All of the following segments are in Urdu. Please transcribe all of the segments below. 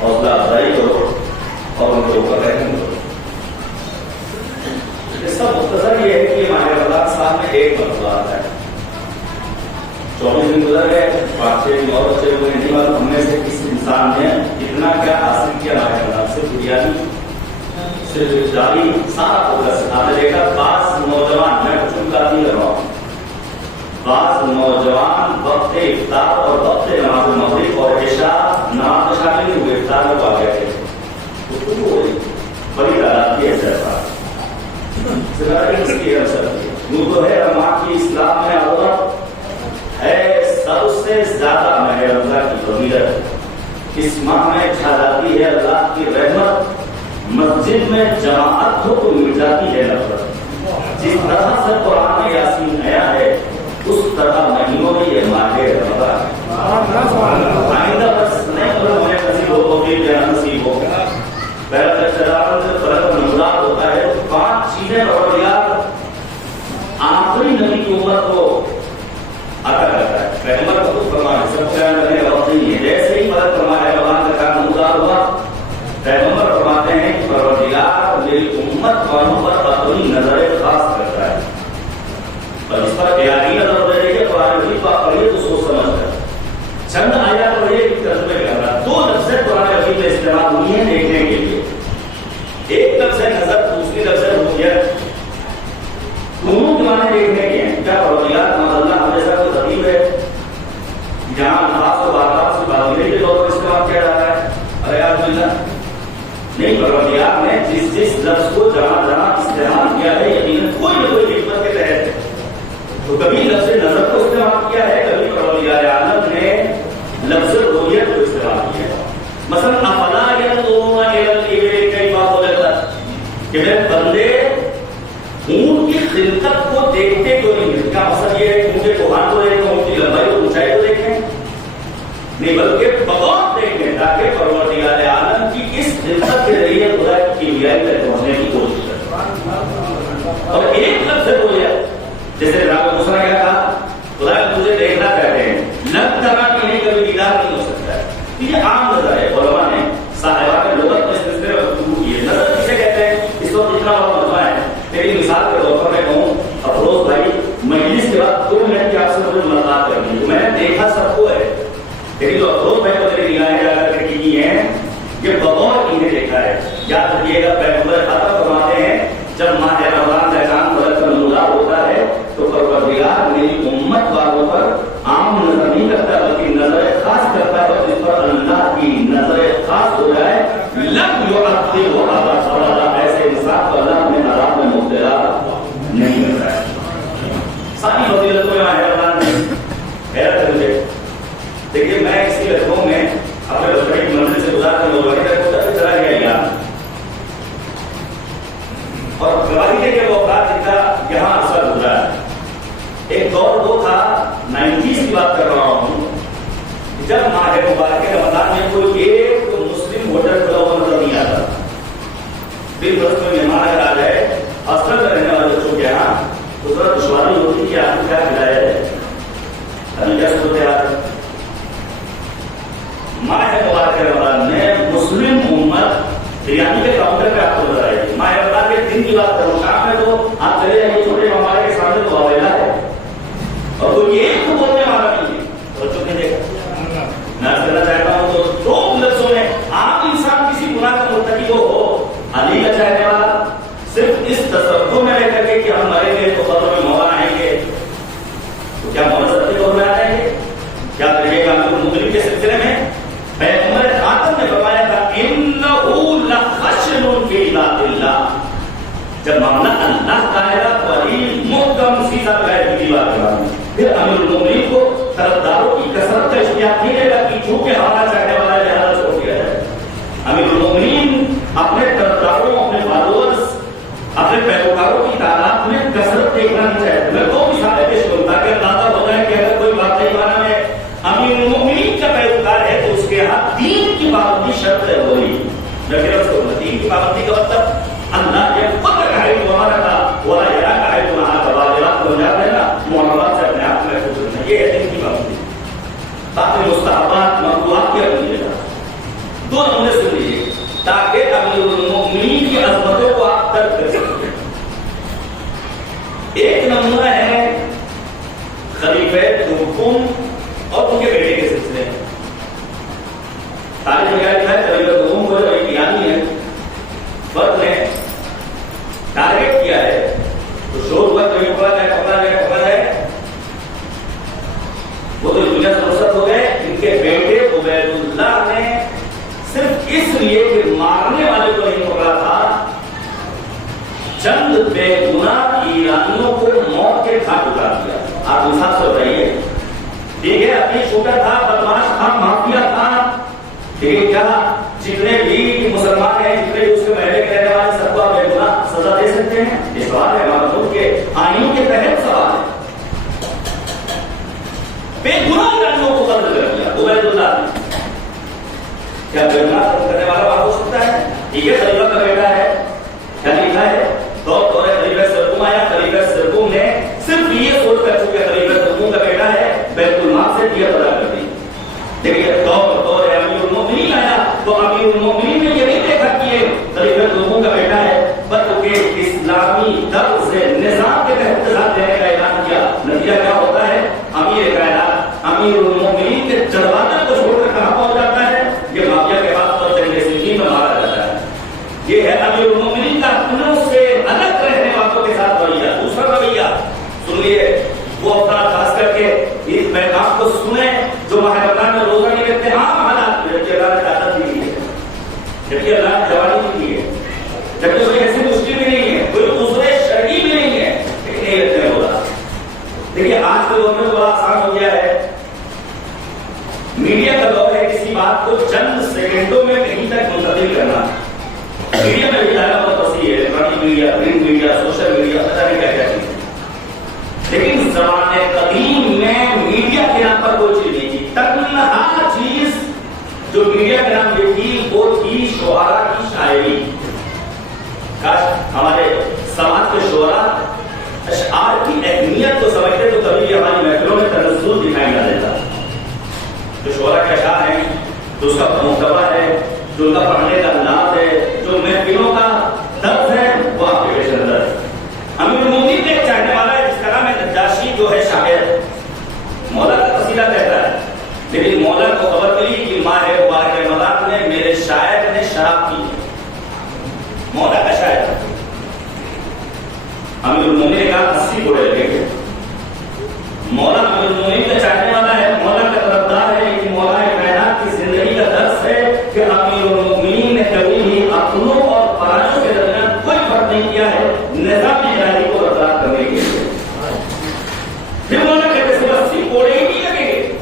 حوصلہ افزائی کرو اور ان کے اوپر رحم کرو. اس کا مختصر یہ ہے کہ ماہ رمضان سال میں ایک مرتبہ آتا ہے. 24 دن گزر گئے، 5-6 دن اور بچے ہوئے نہیں معلوم ہم میں سے کس انسان نے اتنا کیا حاصل کیا ماہ رمضان سے. بریانی صرف داری سارا فوکس. آپ نے دیکھا بعض نوجوان، میں کچھ ان کا نہیں کر رہا ہوں، بعض نوجوان وقت افطار اور وقت نماز مغرب اور عشاء نماز میں شامل نہیں ہوئے، افطار میں آ گئے تھے. گفتگو ہو رہی بڑی تعداد کی ایسے یوں تو ہے رمضان کی اسلام میں عورت ہے سب سے زیادہ ماہ رمضان کی فضیلت. اس ماہ میں چھا جاتی ہے اللہ کی رحمت، مسجد میں جماعت ہو تو مل جاتی ہے نفرت. جس طرح سے قرآن یاسین آیا ہے اس طرح مہینوں میں یہ ماہ رمضان آئندہ بس نہیں کرو مجھے نصیب ہو تو پھر کیا نصیب ہو. مراد ہوتا ہے 5 چیزیں پروردگار آخری نبی کی امت کو عطا کرتا ہے. پیغمبر کو خود فرمایا سب سے پہلے وقت نہیں ہے. جیسے ہی فرق فرمایا رمضان کا کام مقرر ہوا، پیغمبر فرماتے ہیں کہ پروردگار میری امت والوں پر اپنی نظر خاص کرتا ہے. اور اس پر پیاری نظر دے کہ قرآن مجید کو پڑھیے تو سوچ سمجھ کر چند آیات پڑھیے کہ ترجمے کرنا. 2 لفظیں قرآن مجید میں استعمال ہوئی ہیں دیکھنے کے لیے. ایک لفظ ہے نظر، دوسری لفظ ہے رؤیت. دونوں کے معنی دیکھنے کے ہیں. کیا پروردگار اللہ ہمیشہ کوئی خطیب ہے جہاں الفاظ کو بار بار سے بادلے کے طور پر استعمال کیا جاتا ہے؟ ارے الحمدللہ نہیں. پروردگار نے جس لفظ کو جہاں جہاں استعمال کیا ہے یقیناً کوئی نہ کوئی حکمت کے تحت ہے. تو کبھی لفظ نظر کو استعمال کیا ہے، کبھی پروردگار عالم نے لفظ رؤیت کو استعمال کیا ہے. مثلا افلا ينظرون الى الابل کئی بار ہو جاتا ہے کہ میرے بندے اونٹ کی خلقت کو دیکھتے کیوں نہیں. کیا مطلب یہ ہے کہ مجھے کوہان کو دیکھیں، اونٹ کی لمبائی اور اونچائی کو دیکھیں؟ نہیں، بلکہ بغور دیکھیں تاکہ پروردگار عالم کی اس خلقت کے ذریعے خدا کی کیمیائی تک پہنچنے کی کوشش کریں. اور ایک لفظ ہو گیا جیسے رب موسیٰ نے کہا خدا تجھے دیکھنا چاہتے ہیں، لگ طرح کی نہیں کبھی دیدار نہیں ہو سکتا ہے. یہ عام نظر ہے. علماء نے صحابہ کے لغت میں اس سلسلے میں گفتگو کی ہے. نظر کسے کہتے ہیں اس وقت اتنا بڑا مجمع ہے، لیکن مثال کے طور پر میں کہوں افروز بھائی مجلس کے بعد 2 منٹ کی آپ سے مجھے ملاقات کرنی ہے. میں نے دیکھا سب کو ہے، لیکن جو افروز بھائی کو میری نگاہیں جا کر کے کی ہیں یہ بغور انہیں دیکھا ہے. یاد رکھیے گا پیغمبر خطا فرماتے ہیں جب ماہ رمضان کا کام غلط منظور ہوتا ہے تو پروردگار میری امت والوں پر عام نظر نہیں کرتا بلکہ نظر خاص کرتا ہے. اور جس پر اللہ کی نظر خاص ہو جائے لم يعذبه ابدا، ایسے انسان کو اللہ اپنے عذاب میں مبتلا نہیں کرتا ہے. ساری فضیلتوں میں ماہ رمضان میں حیرت ہے مجھے. دیکھیے میں اسی لکھنؤ میں اپنے بچے کی منزل سے گزار کر لوگ چلا گیا ایران اور گواہی کے وہ افراد جن کا یہاں اثر گزرا ہے. ایک دور وہ تھا 90s کی بات کر رہا ہوں جب ماہ مبارک رمضان میں کوئی ایک مسلم ہوٹل کھلا ہوا نظر نہیں آتا. دن برس میں مہمان اگر آ جائے اثر میں رہنے والے بچوں کے یہاں تو ذرا دشواری ہوتی کہ آپ کو کیا کھلایا جائے، ابھی کیا سوچتے ہیں. ماہ مبارک رمضان میں مسلم امت بریانی کے کاؤنٹر پہ آپ کو نظر آئے گی. ماہ رمضان کے دن کی بات کروں، شام میں تو آپ چلے جائیں چھوٹے ممالک کے سامنے تو واویلا ہے اور کوئی ایک کو بولنے والا نہیں ہے. بچوں نے دیکھا میں کرنا چاہتا ہوں تو 2 لفظوں میں عام انسان کسی گناہ کا مرتکب ہو علی کا چاہنے والا صرف اس تصور میں رہ کر کے کہ ہم مریں گے تو قبر میں مولا آئیں گے تو کیا مولا سب کے قبر میں آ جائیں گے؟ کیا کرے گا مغرب کے سلسلے میں پیغمبر خاتم نے فرمایا تھا انه لخشن فی ذات اللہ. جب معاملہ اللہ کا ہے تو علی محکم سیدھا غیر کی دیوار کے بعد پھر امیر المومنین کو طرفداروں کی کثرت کا اشتیاق نہیں رہے گا کہ چونکہ ہمارا چاہنے والا لہٰذا چھوڑ دیا جائے. امیر المومنین اپنے طرفداروں، اپنے فالوورز، اپنے پیروکاروں کی تعداد میں کثرت دیکھنا نہیں چاہتے. میں 2 مثالیں پیش کروں تاکہ اندازہ ہو جائے کہ اگر کوئی واقعی معنی میں امیر المومنین کا پیروکار ہے تو اس کے ہاتھ دین کی پابندی شرط ہے وہی. دین کی پابندی کا مطلب اللہ کے خود کا ہے تو ہمارا تھا وہ یرا کا ہے تو وہاں کا واجبات کو جاتا ہے نا محرمات سے اپنے آپ میں محفوظ رکھنا، یہ ہے دین کی پابندی. باقی مستحبات مقبولات کی اپنی جگہ. 2 نمونے تاکہ امیر المومنین کی عظمتوں کو آپ درک کر سکیں۔ ایک نمونہ ہے خلیفہ دوم اور ان کے بیٹے کے سلسلے میں۔ تاریخ میں کیا لکھا ہے؟ خلیفہ دوم کو جو ایک ایرانی ہے، فرد نے ٹارگیٹ کیا ہے تو شور ہوا تو یہ پکڑا جائے، وہ تو دنیا سے رخصت ہو گئے۔ ان کے بیٹے عبید اللہ نے صرف اس لیے کہ مارنے والے کو نہیں پکڑا تھا، چند بے گناہ ایرانیوں کو موت کے گھاٹ اتار دیا۔ آپ انصاف سے بتائیے، ٹھیک ہے اپنی شوٹر تھا، بدماش تھا، مافیا تھا، لیکن کیا جتنے بھی مسلمان ہیں، جتنے بھی اس کے محلے کے رہنے والے، سب کو آپ بے گناہ سزا دے سکتے ہیں؟ یہ سوال ہے ہمارے ملک کے آئینوں کے تحت سوال ہے۔ بے گناہ ایرانیوں کو قتل کر دیا عبید اللہ نے، کیا بے گناہ قتل کرنے والا بات ہو سکتا ہے؟ ٹھیک ہے خلیفہ کا بیٹا ہے، کیا لکھا ہے؟ دور خلیفہ سرگم آیا، خلیفہ سرگم نے صرف یہ سوچ کر چکے خلیفہ سرگم کا بیٹا ہے، بیت المال سے دیت ادا کر دی۔ لیکن دور امیر المومنین آیا تو امیر المومنین نے یہ نہیں دیکھا کہ یہ خلیفہ سرگم کا بیٹا ہے، بلکہ اسلامی طرز نظام کے تحت تضاد دینے کا اعلان کیا۔ نتیجہ کیا ہوتا ہے؟ امیر کائنات امیر المومنین کے جذبات کو چھوڑ کر کہاں پہنچ جاتا ہے؟ یہ مافیا کے پاس پر جنگ سجین میں مارا جاتا ہے۔ یہ ہے امیر المومنین کا اپنوں سے الگ رہنے والوں کے ساتھ رویہ۔ دوسرا رویہ سنیے، وہ اپنا خاص کر کے اس پیغام کو سنیں جو ماہ رمضان میں روزہ نہیں رکھتے، عام حالات میں، جبکہ اللہ نے طاقت دی ہے، جبکہ اللہ نے جوانی دی ہے، جبکہ کوئی ایسی مشکل بھی نہیں ہے، کوئی عذر شرعی بھی نہیں ہے، لیکن نہیں رکھتے روزہ۔ دیکھیے آج کے دور میں بڑا آسان ہو گیا ہے، میڈیا کا دور ہے، کسی بات کو چند سیکنڈوں میں کہیں تک منتقل کرنا۔ میڈیا میں بھی دائرہ بہت وسیع ہے، electronic media, print media, social media, پتہ نہیں کیا کیا چیز ہے، لیکن زمانے قدیم میں میڈیا کے نام پر کوئی چیز نہیں تھی۔ تنہا چیز جو میڈیا کے نام پہ تھی وہ تھی شعراء کی شاعری۔ کاش ہمارے سماج کے شعراء اشعار کی اہمیت کو سمجھتے تو کبھی ہماری محفلوں میں تنزل دکھائی نہ دیتا۔ جو شعراء کے اشعار ہیں، جو اس کا محتوا ہے، جو ان کا پڑھنے کا انداز ہے، جو محفلوں کا طرز ہے، وہ آپ کے پیش نظر ہے۔ امیر المومنین نے ایک چاہنے والا ہے جس کا نام ہے نجاشی، جو ہے شاعر، مولا کا قصیدہ کہتا ہے، لیکن مولا کو خبر ملی کہ ماہ مبارک رمضان میں میرے شاعر نے شراب پی۔ مولا کا شاعر امیر المومنین نے کہا 80 گھوڑے لگیں گے۔ مولا امیر المومنین کا چاہنے والا ہے، مولا کا طرفدار ہے، لیکن مولا کائنات کی زندگی کا درس ہے کہ امیر المومنین نے کبھی بھی اپنوں اور پرانوں کے درمیان کوئی فرق نہیں کیا ہے نظام الہی کو برقرار کرنے کے لیے۔ پھر مولا کہتے ہیں 80 گھوڑے ہی نہیں لگیں گے،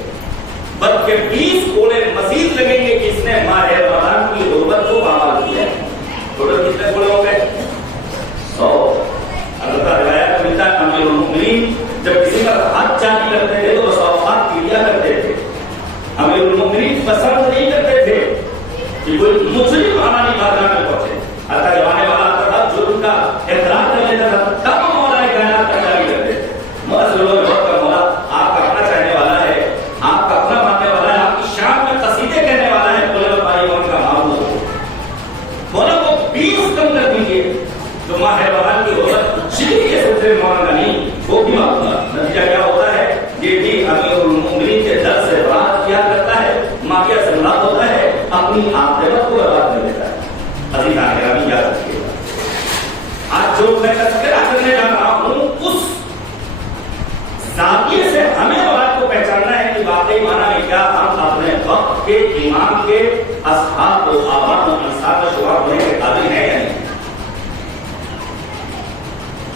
بلکہ 20 گھوڑے مزید لگیں گے کہ اس نے ماہ رمضان کی غربت کو پامال کیا ہے۔ ٹوٹل کتنے گھوڑے ہو گئے؟ 100۔ البتہ روایت ملتا ہے امیر المومنین جب کسی کا ہاتھ چاندی کرتے تھے تو وصافات کیا کرتے تھے۔ امیر المومنین پسند نہیں کرتے تھے کہ کوئی مجرم ہماری بارگاہ میں پہنچے، حتیٰ جانے والا آتا تھا جرم کا اعتراف کر لیتا تھا، تب مولا کائنات کا جاری کرتے تھے۔ مولا صلی اللہ علیہ وسلم مولا آپ کا اپنا چاہنے والا ہے، آپ کا اپنا ماننے والا ہے، آپ کی شان میں قصیدے کہنے والا ہے، مولا بھائی ان کا معبود ہو۔ مولا کو 20 کم کر دیجیے، جو ماہ رمضان کی عورت شری کے سلسلے میں مانگا نہیں وہ بھی معلوم ہے۔ نتیجہ کیا ہوتا ہے؟ یہ بھی امیر المومنین کے در سے برات کیا کرتا ہے، مافیا سے برات ہوتا ہے، اپنی عاقبت کو برباد کر دیتا ہے۔ عزیزان گرامی یاد رکھیے گا، آج جو میں تذکرہ کرنے جا رہا ہوں اس زاویے سے ہمیں بات کو پہچاننا ہے کہ واقعی معنی میں کیا ہم اپنے وقت کے امام کے اصحاب و آباد و انصار کا شمار ہونے کے قابل ہیں یا نہیں۔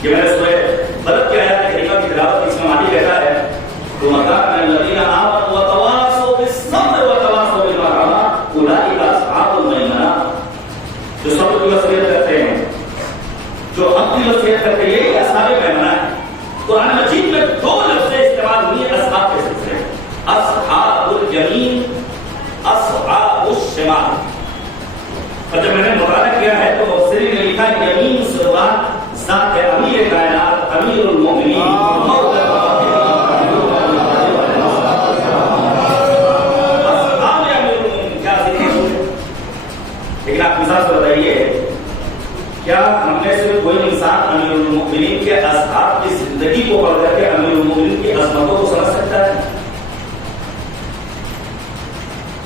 کہ میں نے سورہ بلد کی آیات کریمہ کی تلاوت اس میں معنی کہتا ہے تو مکان الذین آمنوا وتواصوا بالصبر وتواصوا بالمرحمہ اولئک اصحاب المیمنہ۔ جو صبر کی وصیت کرتے ہیں، جو اپنی وصیت کرتے ہیں، یہی اصحاب میمنہ ہے۔ قرآن مجید میں 2 لفظ استعمال ہوئی ہیں اصحاب کے سلسلے میں، اصحاب الیمین، اصحاب الشمال۔ اور جب میں نے مطالعہ کیا ہے تو مفسرین نے لکھا ہے یمین سے مراد ذات امیر کائنات امیر المومنین مولا لیکن آپ مثال سے بتائیے کیا ہم میں سے کوئی انسان امیر المؤمنین کے اصحاب کی زندگی کو پڑھ کر کے امیر المؤمنین کی عظمتوں کو سمجھ سکتا ہے؟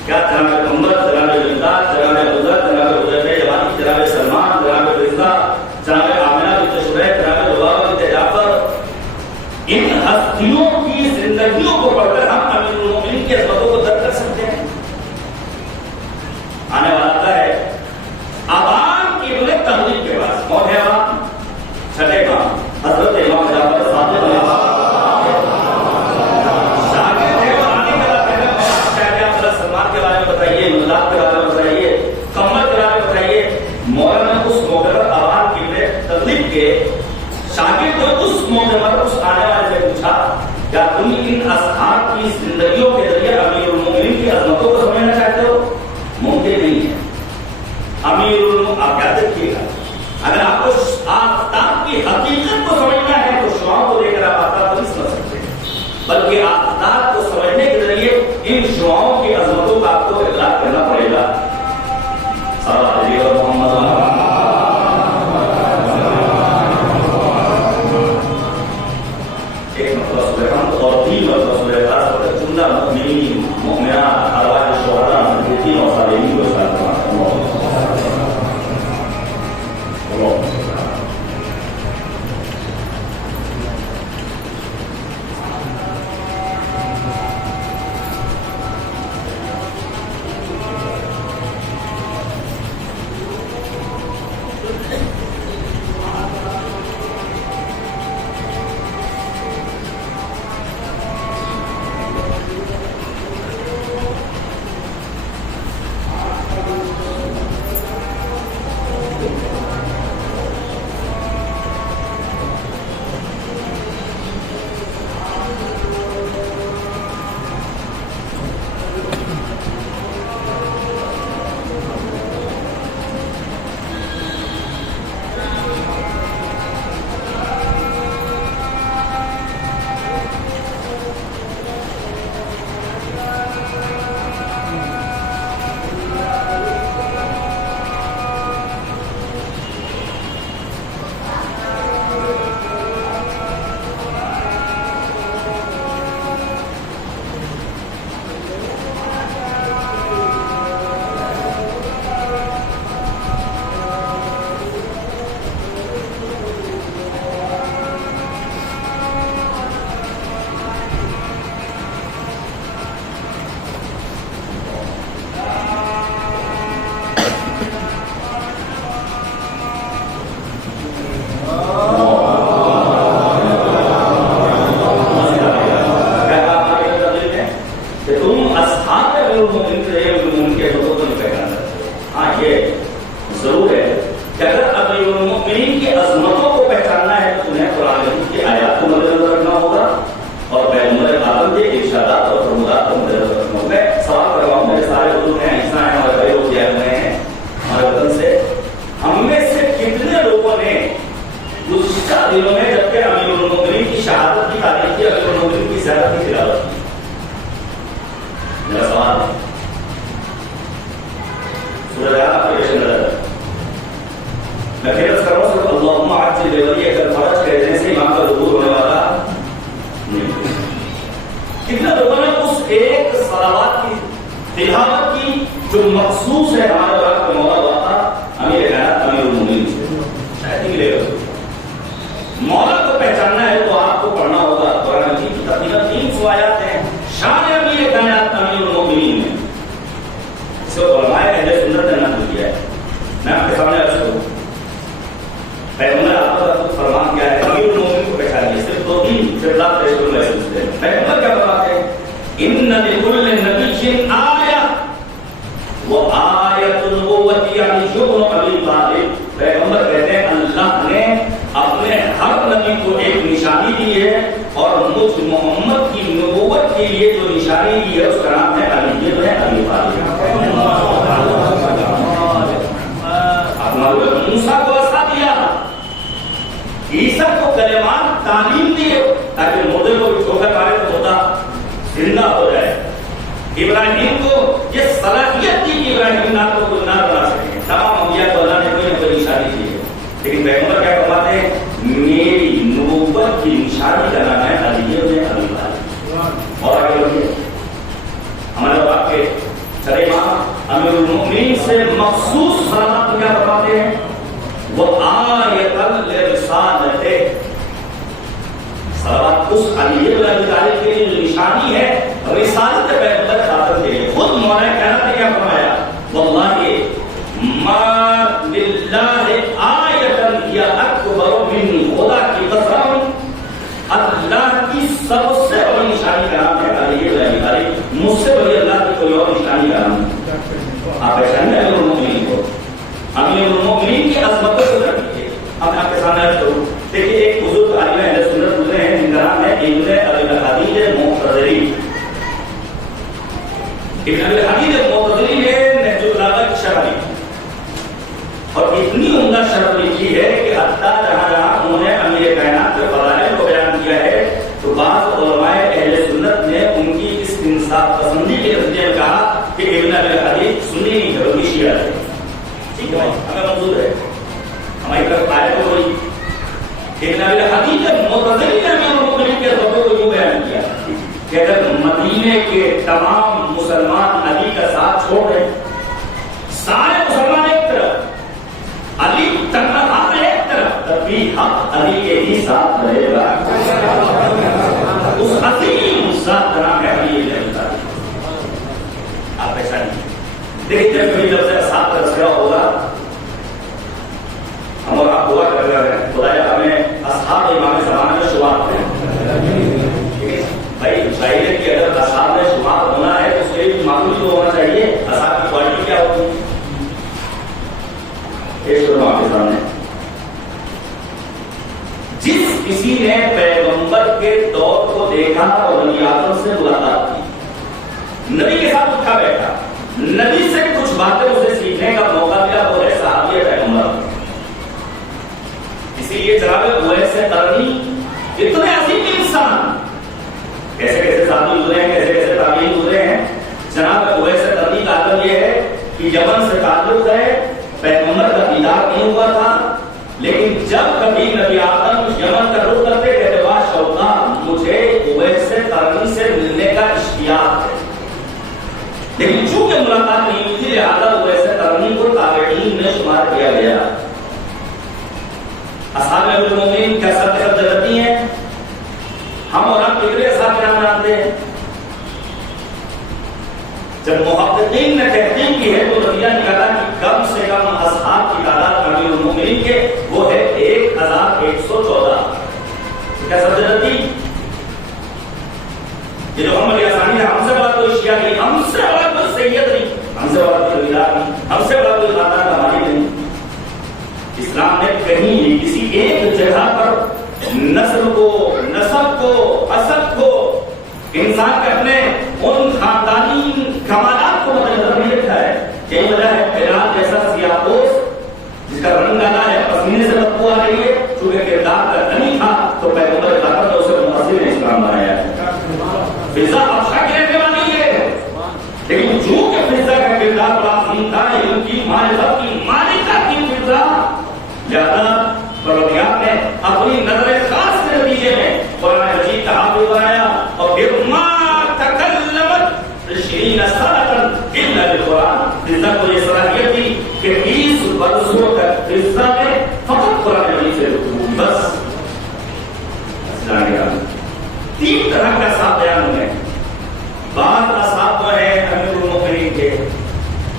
کیا جناب محمد، جناب بلداد، جناب حضرت، جناب حضرت جوانی، جناب سلمان، جناب رضا، جناب آمنہ بنت شریح، جناب لبابہ بنت جعفر، ان ہستیوں کی زندگیوں کو پڑھ کر ہم امیر المؤمنین کی عظمتوں کو درک کر سکتے ہیں؟ آنے والا ہے ابان کی ابن تغلب کے پاس کون ہے؟ ابان چھٹے کام حضرت امام جعفر صادق علیہ شاگرد ہے، اور آنے کے بعد حضرت سلمان کے بارے میں بتائیے، ملاد کے بارے میں بتائیے، کمر کے بارے میں بتائیے. مولانا نے اس موقع پر ابان کی ابن تغلب کے شاگرد کو اس موقع پر اس آنے والے سے پوچھا کیا تم ان اصحاب کی زندگیوں کے ذریعے امیر المؤمنین کی عظمتوں کو سمجھنا چاہتے ہو؟ ممکن نہیں ہے. امیر المؤمنین آپ کیا دیکھیے گا، اگر آپ کو آفتاب کی حقیقت کو سمجھنا ہے تو شعاؤں کو دیکھ کر آپ آفتاب کو نہیں سمجھ سکتے، بلکہ آفتاب کو سمجھنے کے ذریعے ان شعاؤں کی عظمتوں کا آپ کو ادراک کرنا پڑے گا. ایک مرتبہ سورہ حمد اور تین مرتبہ سورہ خاص پر جملہ مؤمنین، مؤمنات، ارواح شہداء، صدیقین اور صالحین کو ساتھ ابراہیم کو یہ صلاحیت دی کہ ابراہیم نہ تو نہ بنا سکے. لیکن پیغمبر کیا فرماتے ہیں؟ میری نبوت کی نشانی کا نام ہے علی بن ابی طالب. اور آگے بڑھیے ہمارے آپ کے چلے امام امیر المؤمنین سے مخصوص صلوات کیا فرماتے ہیں؟ وہ آیت لرسالت، صلوات اس علی بن ابی طالب کے لیے نشانی ہے رسالت پیغمبر خاتم کے لیے. خود مولا کائنات نے کیا فرمایا؟ واللہ ما للہ آیت ہی اکبر من، خدا کی قسم اللہ کی سب سے بڑی نشانی کا نام ہے علی بن ابی طالب. مجھ سے بڑی اللہ کی کوئی اور نشانی کا نام نہیں. آپ پہچانیں امیر المؤمنین کو، امیر المؤمنین کی عظمت کو ذکر کیجیے. اب آپ کے سامنے عرض کروں، دیکھیے ایک بزرگ عالم اہل سنت گزرے ہیں جن کا نام ہے ابن ابی الحدید المعتزلی. ابن ابی الحدید المعتزلی نے نہج البلاغہ کی شرح لکھی اور اتنی عمدہ شرح لکھی ہے کہ حتیٰ جہاں جہاں انہوں نے امیر کائنات کے فضائل کو بیان کیا ہے تو بعض علماء اہل سنت نے ان کی اس انصاف پسندی کے نتیجے میں کہا کہ ابن ابی الحدید سنی نہیں ہے بلکہ شیعہ ہے. ٹھیک ہے ہمیں منظور ہے، ہماری طرف آئے تو کوئی. ابن ابی الحدید المعتزلی نے امیر المؤمنین کے خطبے کو یوں بیان کیا کہ اگر مدینے کے تمام مسلمان علی کا ساتھ چھوڑ دیں، سارے مسلمان ایک طرف، علی تنہا ایک طرف، تب بھی حق علی کے ہی ساتھ رہے گا. اس عظیم ذات کا نام ہے علی بن ابی طالب. آپ ایسا نہیں دیکھیں جب کبھی لفظ اصحاب کا تذکرہ ہوگا ہم اور آپ دعا کر رہے ہیں خدایا ہمیں اصحاب امام زمانہ میں شمار کریں. بھائی چاہیے کہ اگر اصحاب میں شمار ہونا ہے تو اس کے لیے معلوم تو ہونا چاہیے اصحاب کی کوالٹی کیا ہوتی ہے. ایک شروع آپ کے سامنے جس کسی نے پیغمبر کے دور کو دیکھا اور نبی اعظم سے ملاقات کی، نبی کے ساتھ اٹھا بیٹھا، نبی سے کچھ باتیں اسے سیکھنے کا موقع ملا، وہ ہے صحابی پیغمبر. اسی لیے جناب اویس قرنی اتنے عظیم انسان، کیسے کیسے صحابی گزرے ہیں، کیسے کیسے تابعین گزرے ہیں. جناب اویس قرنی کا عالم یہ ہے کہ یمن سے تعلق ہے، پیغمبر کا دیدار نہیں ہوا تھا، لیکن جب کبھی نبی اعظم یمن کا رخ کرتے کہتے واہ شوقا مجھے اویس قرنی سے ملنے کا اشتیاق ہے. لیکن چونکہ ملاقات نہیں ہوئی تھی لہٰذا اویس قرنی کو تابعین میں شمار کیا گیا. اصحاب المؤمنین کیا سب کے سب جنتی ہیں؟ ہم اور آپ کتنے اصحاب کے نام جانتے ہیں؟ جب محققین نے تحقیق کی ہے تو نتیجہ نکالا کہ کم سے کم اصحاب کی تعداد امیر المؤمنین کے وہ ہے 1114. کیا سب جنتی؟ یہ جو ہم علی آسانی ہے، ہم سے بڑا کوئی شیعہ نہیں، ہم سے بڑا کوئی سید نہیں، ہم سے بڑا کوئی زمیندار نہیں، ہم سے بڑا کوئی خاندان کا مالک نہیں. اسلام نے کہیں بھی کسی ایک جگہ پر نسل کو، نسب کو، حسب کو، انسان کے اپنے ان خاندانی کمالات کو مد نظر نہیں رکھا ہے. یہی وجہ ہے بلال جیسا سیاہ پوش جس کا رنگ کالا ہے، پسینے سے بدبو آ رہی ہے، چونکہ کردار کا غنی تھا تو پیغمبر خاتم نے اسے مؤثر اسلام بنایا ہے. فضا افشا کی رہنے والی ہے، لیکن چونکہ فضا کا کردار بڑا عظیم تھا، علم کی معرفت کی مالکہ کی فضا، لہذا پروردگار نے اپنی نظر خاص کے نتیجے میں قرآن مجید کا حافظ بنایا اور پھر ما تکلمت 20 سنة الا بالقرآن. فضا کو یہ صلاحیت تھی کہ 20 برسوں تک فضا نے فقط قرآن مجید سے رکھو. بس تین طرح کا اصحاب بیان ہوئے. بعض اصحاب وہ ہیں امیر المؤمنین کے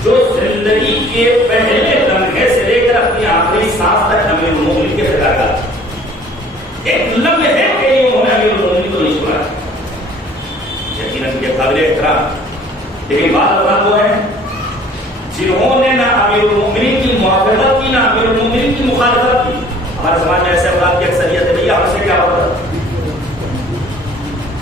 جو زندگی کے پہلے لمحے سے لے کر اپنی آخری سانس تک امیر المؤمنین کے فکر کرتے. ایک لمحے کے لیے انہوں نے امیر المؤمنین کو نہیں چھوڑا، یقیناً کے قابل احترام. لیکن بعض افراد وہ ہیں جنہوں نے نہ امیر المؤمنین کی موافقت کی نہ امیر المؤمنین کی مخالفت کی. ہمارے سماج میں ایسے افراد کی اکثریت ہے، بھیا ہم سے کیا ہوتا ہے؟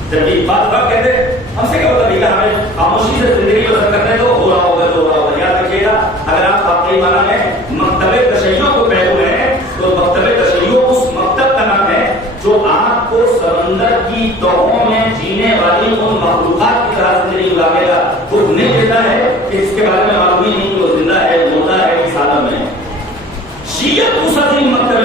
جب یہ بات کہتے ہم سے کیا ہوتا ہے؟ ہمیں خاموشی سے زندگی بسر کرنے دو، ہو رہا ہوگا جو ہو رہا ہوگا. یاد رکھیے گا اگر آپ واقعی معنی میں مکتب تشیع کو پہلو ہیں تو مکتب تشیع اس مکتب کا نام ہے جو آپ کو سمندر کی تہوں میں جینے والی ان مخلوقات کی طرح زندگی گزارنے کا حکم نہیں دیتا ہے کہ اس کے بارے میں معلوم ہی نہیں کہ وہ زندہ ہے، مردہ ہے، کس عالم میں. شیعت اس عظیم مکتب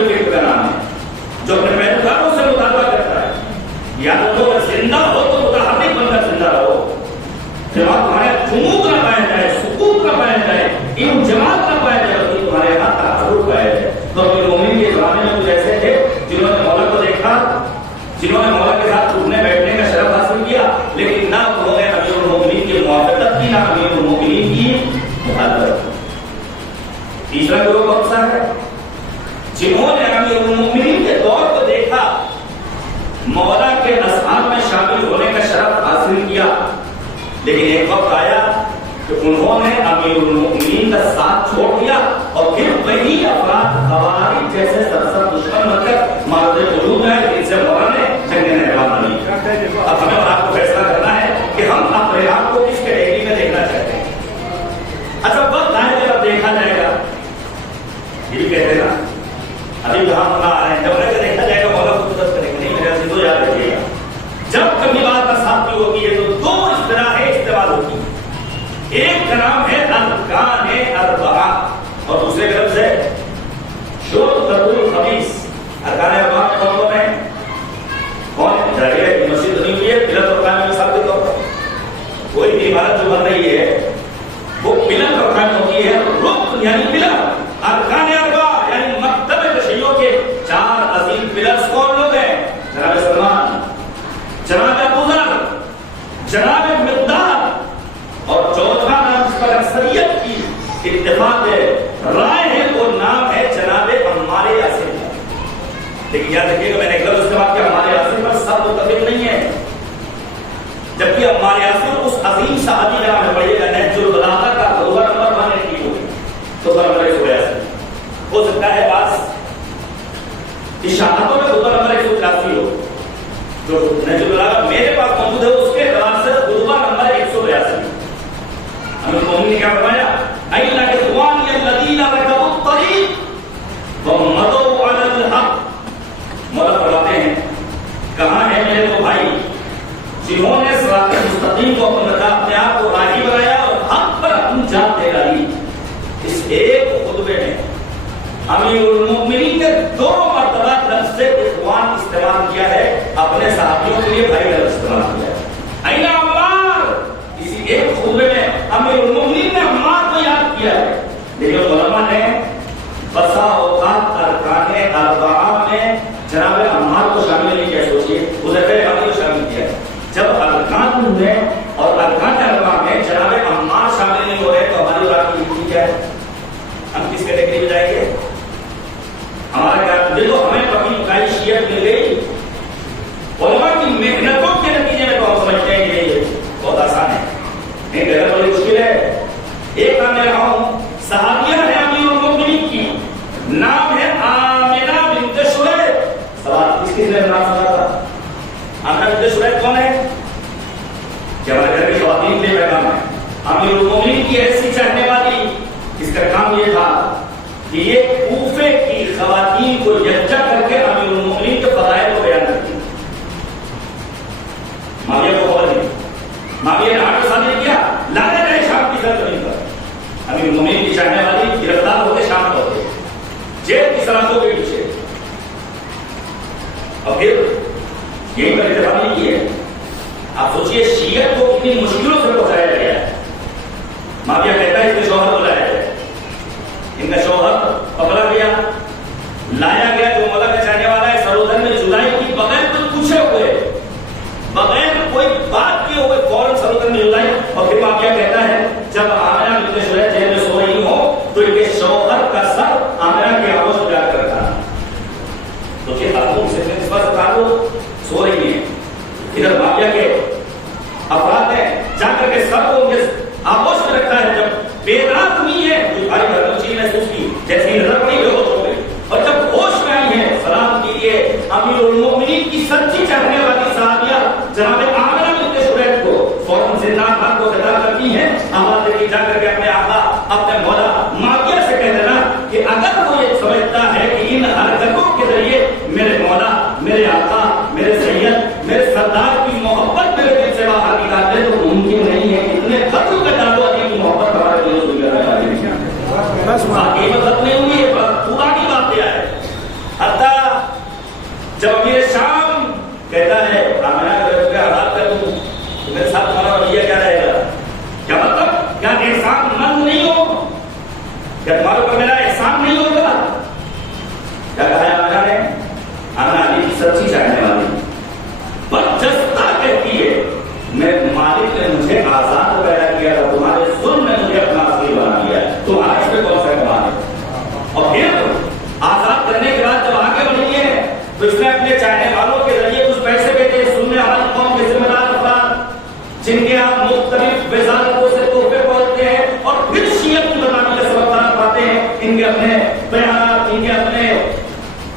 تیسرا گروہ کون سا ہے؟ جنہوں نے امیر المومنین کے دور کو دیکھا، مولا کے اصحاب میں شامل ہونے کا شرف حاصل کیا، لیکن ایک وقت آیا کہ انہوں نے امیر المومنین کا ساتھ چھوڑ دیا اور پھر وہی افراد خوارج جیسے سرسبز دشمن بن کر مارد قلوب ہے، ان سے مولا نے جنگ نہروان بنی۔ اب ہمیں اور آپ کو فیصلہ کرنا ہے کہ ہم اپنے آپ کو کس کیٹیگری میں دیکھنا چاہتے ہیں۔ اچھا وقت آئے گا دیکھا جائے گا، یہ بھی کہتے ہیں نا ابھی جہاں ہم آ رہے ہیں، جب ایسے دیکھا جائے گا مولا خود مدد کریں گے، نہیں میرے عزیز کو یاد رکھیے گا، جب کبھی بات کا ساتھ بھی ہوگی ہے تو دو اصطلاحیں استعمال ہوگی، ایک کا نام ہے ارکان اربعہ اور دوسرے کا لفظ ہے شرطۃ الخمیس۔ ارکان اربعہ کون ہے؟ کون ہے؟ ظاہر ہے مسجد بنی ہوئی ہے ملت اور قائم مثال کے طور پر، کوئی بھی عمارت جو بن رہی ہے وہ ملت اور قائم ہوتی ہے، رکن یعنی پلر، ارکان اربعہ یعنی مکتب تشیع کے چار عظیم پلرز کون لوگ ہیں؟ جناب سلمان، جناب ابو ذر، جناب مقداد، اور چوتھا نام جس پر اکثریت کی اتفاق ہے رائے ہے وہ نام ہے جناب عمار یاسر۔ لیکن یاد رکھیے کہ میں نے ایک لفظ استعمال کیا عمار یاسر پر، سب متفق نہیں ہے، جبکہ عمار یاسر اس عظیم صحابی کا نام پڑھیے گا نہج البلاغہ کا دوسرا نمبر 180 ہو، دوسرا نمبر 182 ہو سکتا ہے، بعض اشاعتوں میں دوسرا نمبر 183 ہو، جو نہج البلاغہ میرے پاس موجود ہے اس کے اعتبار سے دوسرا نمبر 182۔ امیر المومنین نے کیا فرمایا؟ اَيْنَ إِخْوَانِيَ الَّذِينَ رَكَبُوا الطَّرِيقَ وَمَضَوْا عَلَى الْحَقِّ۔ مولا فرماتے ہیں کہاں ہیں میرے وہ بھائی جنہوں نے صراط مستقیم کو اپنے آپ کو راہی بنایا اور حق پر اپنی جان دے ڈالی۔ اس ایک خطبے میں امیر المومنین نے 2 مرتبہ لفظ اخوان استعمال کیا ہے، اپنے صحابیوں کے لیے بھائی کا لفظ استعمال کیا ہے۔ اَيْنَ عمار، اسی ایک خطبے میں امیر المومنین نے عمار کو یاد کیا ہے، لیکن علماء نے بسا اوقات ارکان اربعہ میں جناب عمار کو شامل نہیں کیا، سوچیے حذیفہ یمانی کو شامل کیا ہے، جب ارکان میں اور ارکان اربعہ میں جناب عمار شامل نہیں ہو رہے تو ہماری بات کی کیا ہے؟ ہم کس کیٹیگری میں جائیں گے؟ ہمارا کیا دیکھو ہمیں کبھی مکائی شیعت مل گئی، علماء کی محنتوں کے نتیجے میں تو ہم سمجھتے ہیں کہ یہ بہت آسان ہے، نہیں غیر بڑی مشکل ہے۔ ایک نام لے رہا ہوں، صحابیہ ہے امیر المومنین کی، نام ہے آمنہ بنت شریح۔ سوال کس نے نام سنا تھا؟ آمنہ بنت شریح کون ہے؟ کیا ہمارے گھر کی خواتین کے پیغام ہے؟ امیر المومنین کی ایسی چاہنے والی، اس کا کام یہ تھا کہ یہ کوفے کی خواتین کو یکجا کر کے امیر المومنین کے فضائل کو بیان کرتی۔ معاویہ کو خبر نہیں، معاویہ نے آگے صادر کیا، لایا جائے شام کی سرزمین پر، امیر المومنین کی چاہنے والی گرفتار ہوتے شام ہوتے جیل کی سلاخوں کے پیچھے، اور پھر یہی پر اتفاق نہیں کی ہے۔ آپ سوچئے شیعت کو کتنی مشکلوں سے پہنچایا گیا ہے۔ معاویہ کہتا ہے اس کے شوہر کو لایا جائے، ان کا شوہر پکڑا گیا، لایا گیا جو مولا کا چاہنے والا ہے، سرودن میں جدائی کی بغیر کچھ پوچھے ہوئے، بغیر کوئی بات کیے ہوئے فوراً سرودن میں جدائی۔ اور پھر معاویہ کہتا ہے جب آمنہ بنت شریح جیل میں سو رہی ہو تو ان کے شوہر کا سر آمنہ کی آغوش میں جا کر رکھا، تو یہ خاتون سے اس پر سو رہی ہے، ادھر معاویہ کے افراد نے جا کر کے سر کو ان کے آغوش میں رکھا ہے، جب بیدار ہوئی ہے تو بھاری بھرکم چیز محسوس کی، جیسے ہی نظر پڑی بے ہوش ہو گئی، اور جب ہوش میں آئی ہے سلام کیجیے امیر المومنین کی سچی چاہنے والی صحابیہ جناب آمنہ بنت شریح کو فوراً زندہ باد کو خطاب کرتی ہیں، آواز دے جا کر کے اپنے آقا اپنے مولا معاویہ سے کہہ دینا کہ اگر وہ یہ سمجھتا ہے کہ ان حرکتوں کے ذریعے میرے مولا، میرے آقا، میرے سید، میرے سردار کی محبت میرے دل سے باہر نکال دے تو ممکن نہیں ہے، اتنے ختم کر ڈالو اپنی محبت ہمارے دلوں سے نکال باقی مطلب نہیں ہوئی ہے، پرانی بات کیا ہے۔ حتیٰ جب امیر شام کہتا ہے آمنہ کو آزاد کر دوں تو میرے ساتھ تمہارا رویہ کیا رہے گا؟ کیا مطلب کیا احسان مند نہیں ہو؟ کیا تمہارے اوپر میرا احسان نہیں ہوگا؟ کیا کہا ہے آمنہ نے؟ آمنہ علی کی سچی چاہنے والی برجستہ کہتی ہے میں مالک نے مجھے آزاد پیدا کیا تھا، تمہارے ظلم نے مجھے اپنا اصلی بنا لیا، تمہارا اس پہ کون سا کمال ہے؟ اپنے بیانات، ان کے اپنے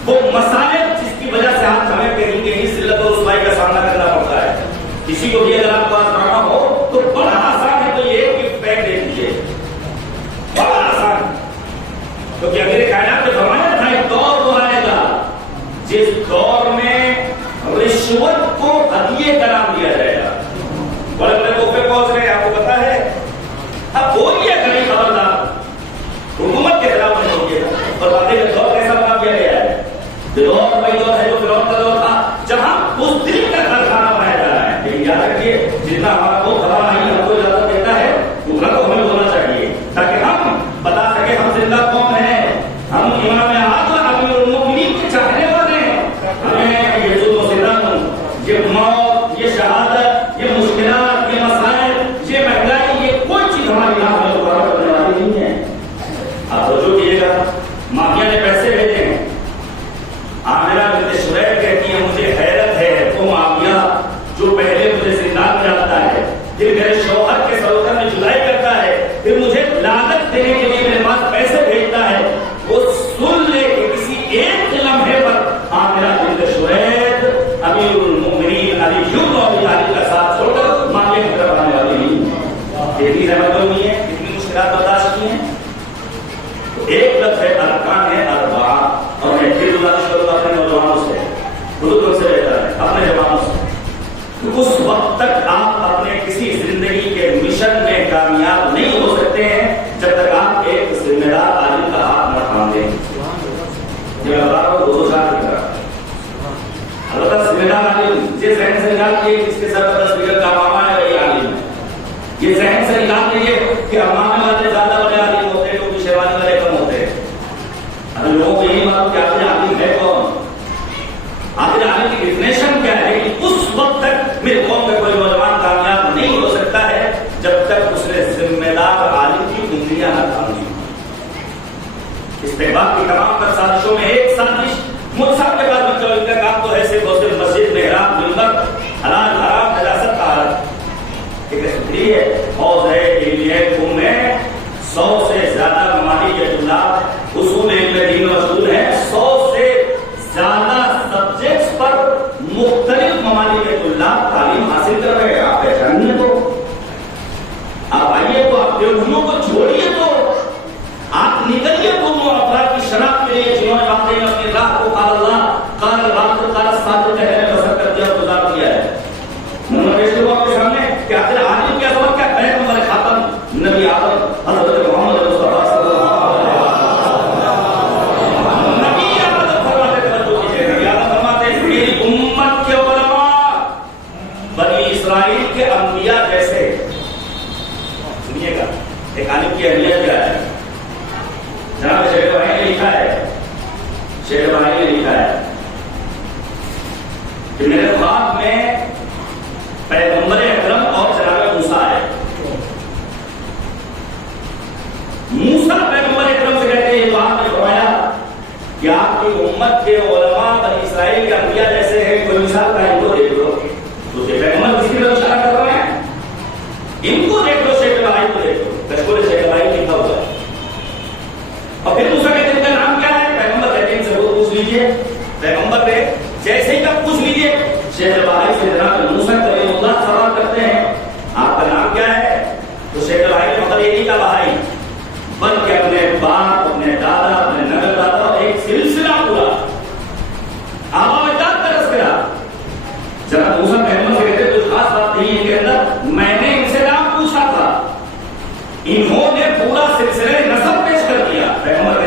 وہ مسائل جس کی وجہ سے آج ہمیں کہیں کہیں ذلت و رسوائی کا سامنا کرنا پڑتا ہے. کسی کو بھی اگر آپ کو آزمانا ہو تو بڑا آسان ہے، تو یہ گفٹ بیگ دے دیجیے، بڑا آسان. کیونکہ اگر کائنات میں فرمایا تھا ایک دور وہ آئے گا جس دور میں رشوت کو ہدیے قرار دیا جائے گا. بڑے بڑے تحفے پہنچ رہے ہیں، آپ کو پتا ہے. اب بولیے کہیں خبردار حکومت کے خلاف نہیں ہوگی. اور باتیں کا دور کیسا بنا دیا گیا ہے؟ دور وہی دور ہے جو فرعون کا دور تھا، جہاں اس دل کا کارخانہ بنایا جا رہا ہے. لیکن یاد رکھیے جتنا ہمارا وہ خبر نہیں ہم کو اجازت دیتا ہے اتنا تو ہمیں ہونا چاہیے، تاکہ ہم بتا سکیں ہم زندہ قوم ہیں، ہم امام اعظم امیر المؤمنین کے چاہنے والے ہیں. ہمیں یہ ظلم و ستم، یہ موت، یہ شہادت، یہ مشکلات، یہ مسائل، یہ مہنگائی، یہ کوئی چیز ہماری یہاں میں دوبارہ کرنے والی نہیں ہے. آپ رجوع کیجیے گا. مافیا نے پیسے بھیجے ہیں. عامرہ بنت شریح کہتی ہے مجھے حیرت ہے وہ مافیا جو پہلے مجھے زندان میں ڈالتا ہے، پھر میرے شوہر کے سروکر میں جدائی کرتا ہے، پھر مجھے لعنت دینے کے لیے میرے پاس پیسے بھیجتا ہے. وہ سن لے کہ کسی ایک لمحے پر عامرہ بنت شریح امیر المؤمنین علی بن ابی طالب کا ساتھ چھوڑ کر مافیا کی طرف آنے والی نہیں. اتنی زحمت ہوئی ہے، اتنی مشکلات برداشت کی ہیں. ایک لفظ ہے ارکان ہے اربعہ، اور میں پھر گزارش کروں گا اپنے نوجوانوں سے، بزرگوں سے بہتر ہے اپنے جوانوں سے، اس وقت تک آپ اپنے کسی زندگی کے مشن میں کامیاب نہیں ہو سکتے ہیں جب تک آپ ایک ذمہ دار عالم کا ہاتھ نہ تھام دیں. یہ اللہ کو دو سال کی طرح البتہ ذمہ دار عالم یہ ذہن سے نکال لیے جس کے سرپرست بگڑ کا ماما ہے وہی عالم ہے. یہ ذہن سے نکال لیجیے کہ امام والے زیادہ بڑے عالم ہوتے ہیں تو شیوانی والے کم ہوتے ہیں. اب لوگوں کو یہی معلوم کہ آخر عالم ہے کون، آخر عالم کی ڈیفینیشن کیا ہے. کہ اس وقت تک میرے قوم میں کوئی نوجوان کامیاب نہیں ہو سکتا ہے جب تک اس نے ذمہ دار عالم کی انگلیاں نہ تھام دی. استحباب کی تمام تر سازشوں میں ایک سازش مجھ صاحب کے پاس بچوں ان کا کام تو ہے صرف اور صرف مسجد محراب منبر حلال حرام نجاست طہارت. ایک ٹھیک ہے حوض ہے علم ہے کم ہے 100 سے زیادہ ممالک طلاب اصول علم دین و اصول ہے 100 سے زیادہ سبجیکٹس پر مختلف ممالک طلاب تعلیم حاصل کر رہے ہیں. آپ پہچانیے تو آپ آئیے تو آپ دیوبندیوں کو چھوڑیے تو آپ نکلیے دونوں افراد کی شناخت کے لیے جنہوں نے واقعی میں اپنی راہ کو قال اللہ قال الرسول قال الصادق کہنے میں بسر کر دیا اور گزار دیا ہے. میں نے پیش کروں آپ کے سامنے کہ آخر عالم کی عظمت کیا پیغمبر خاتم نبی آدم حضرت محمد مصطفیٰ صلی اللہ علیہ وسلم نبی آدم فرماتے توجہ کیجیے. نبی آدم فرماتے ہیں میری امت کے علماء بنی اسرائیل کے انبیاء جیسے. سنیے گا ایک عالم کی اہمیت کیا ہے. جناب شیخ بھائی نے لکھا ہے، شیخ بھائی نے لکھا ہے کہ میرے خواب میں پیغمبر اکرم اور جناب موسیٰ ہے. موسیٰ پیغمبر اکرم سے کہتے ہیں تو آپ نے فرمایا کہ آپ کی امت کے علماء بنی اسرائیل کے انبیاء جیسے ہیں، کوئی مثال کا ان کو دیکھ لو. تو پیغمبر کسی کی طرف اشارہ کر رہے ہیں، ان کو دیکھ لو، شیخ بھائی کو دیکھ لو. کشکول شیخ بھائی لکھا ہوا ہے. اور پھر موسیٰ کہتے ہیں ان کا نام کیا ہے؟ پیغمبر کہتے ہیں ان سے وہ پوچھ لیجیے. پیغمبر نے جیسے ہی آپ پوچھ لیجیے شیخ بھائی سے جناب موسیٰ کلیم اللہ سوال کرتے ہیں آپ کا نام کیا ہے؟ تو شیخ بھائی نے مطلب یہ نہیں کہا بھائی بلکہ اپنے باپ، اپنے دادا، اپنے نگر دادا اور ایک سلسلہ پورا آبا اجداد کا تذکرہ. جناب موسیٰ پیغمبر سے کہتے ہیں کچھ خاص بات نہیں ان کے اندر، میں نے ان سے نام پوچھا تھا، انہوں نے پورا سلسلہ نسب پیش کر دیا. پیغمبر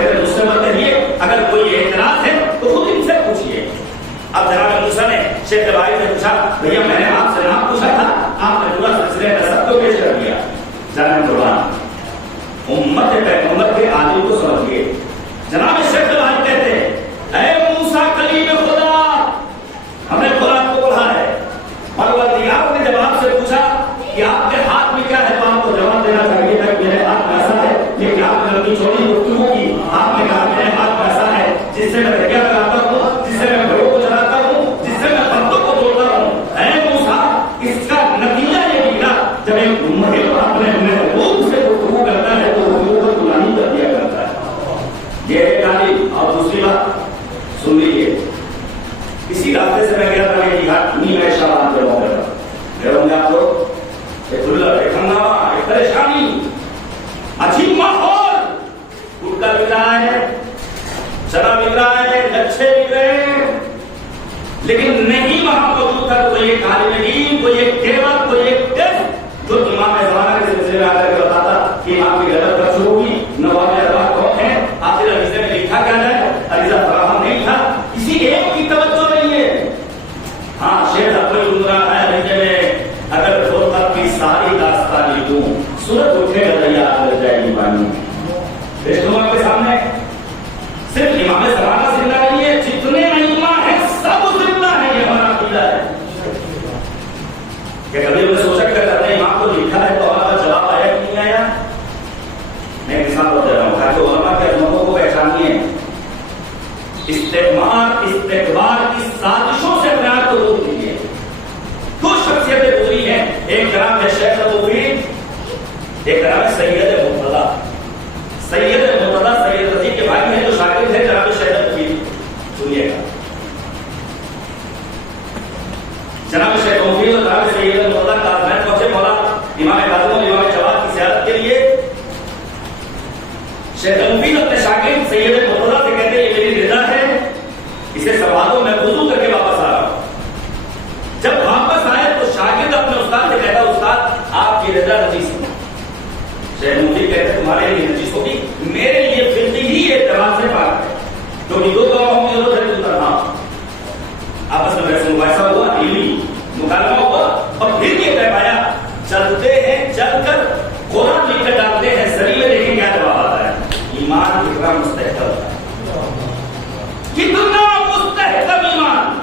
چنا بک رہا ہے، لچھے بک رہے ہیں، لیکن نہیں وہاں موجود تھا کوئی ایک عالم دین، کوئی ایک کیوت، کوئی ایک ٹیسٹ جو امام زمانہ کے سلسلے میں آ کر کے بتاتا کہ امام کی غلط کب شروع ہوئی، نواب ارباب کون ہے، آخر عریضے میں لکھا کیا جائے، عریضہ فراہم نہیں تھا، کسی ایک کی توجہ نہیں ہے۔ ہاں شیخ اپنے عمران ہے عریضے میں اگر فرقت کی ساری داستان لکھوں سورت اٹھے گا دریا آ جائے گی پانی میں۔ رشتوں کے سامنے صرف امام زمانہ زندہ نہیں ہے، جتنے ائمہ ہیں سب زندہ ہیں، یہ ہمارا عقیدہ ہے۔ کہ کبھی ہم نے سوچا کہ اگر اپنے امام کو لکھا ہے تو ہمارا جواب آیا کہ نہیں آیا؟ میں ایک مثال بتا رہا ہوں تاکہ علماء کے عظمتوں کو پہچانیے۔ استعمار استقبال کی سازشوں سے اپنے آپ کو دور کیجیے۔ دو شخصیتیں گزری ہیں، ایک جناب ہے شیخ توفیق، ایک جناب ہے سید مرتضیٰ۔ سید مرتضیٰ سید رضی کے بھائی ہیں جو شاگرد ہیں جناب شیخ توفیق، سنیے گا۔ جناب شیخ توفیق اور جناب سید مرتضیٰ کاظمین پہنچے مولا امام کاظم اور امام جواد کی زیارت کے لیے۔ شیخ توفیق اپنے شاگرد سید مرتضیٰ سے کہتے ہیں یہ میری رضا ہے، اسے سنبھالو، میں وضو کر کے واپس آ رہا ہوں۔ جب واپس آئے تو شاگرد اپنے استاد سے کہتا استاد آپ کی رضا نجیس ہے۔ شیخ توفیق کہتے ہیں تمہارے لیے نجیس ہوگی، میرے لیے فقہی ہی اعتبار سے پاک ہے، کیونکہ دو گواہوں کی ضرورت ہے، تم ہاں آپس میں بحث مباحثہ ہوا، علمی مکالمہ ہوا، اور پھر یہ طے پایا چلتے ہیں، چل کر قرآن لکھ کر ڈالتے ہیں سری میں، دیکھیں کیا جواب آتا ہے۔ ایمان کتنا مستحکم ہے، کتنا مستحکم ایمان۔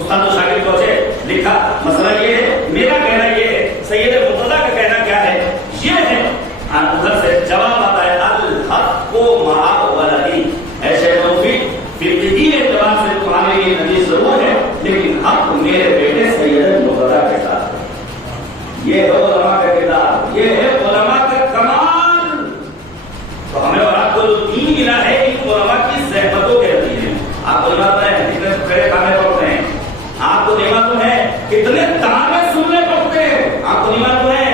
استاد و شاگرد پہنچے، لکھا مسئلہ یہ ہے، میرا کہنا یہ ہے، سید مرتضیٰ کا کہنا کیا ہے، یہ ہے۔ ادھر سے جواب آتا ہے الحق مع ولدی، اے شیخ توفیق فقہی اعتبار سے تمہارے لیے نجیس ضرور ہے لیکن حق میرے بیٹے سید مرتضیٰ کے ساتھ ہے۔ یہ ہے علماء کا کردار، یہ ہے علماء کا کمال۔ تو ہمیں اور آپ کو جو دین ملا ہے ان علماء کی زحمتوں کے نتیجے۔ آپ کو معلوم ہے کتنے کھڑے کھانے پڑتے ہیں، آپ کو نہیں معلوم ہے کتنے تانے سننے پڑتے ہیں، آپ کو نہیں معلوم ہے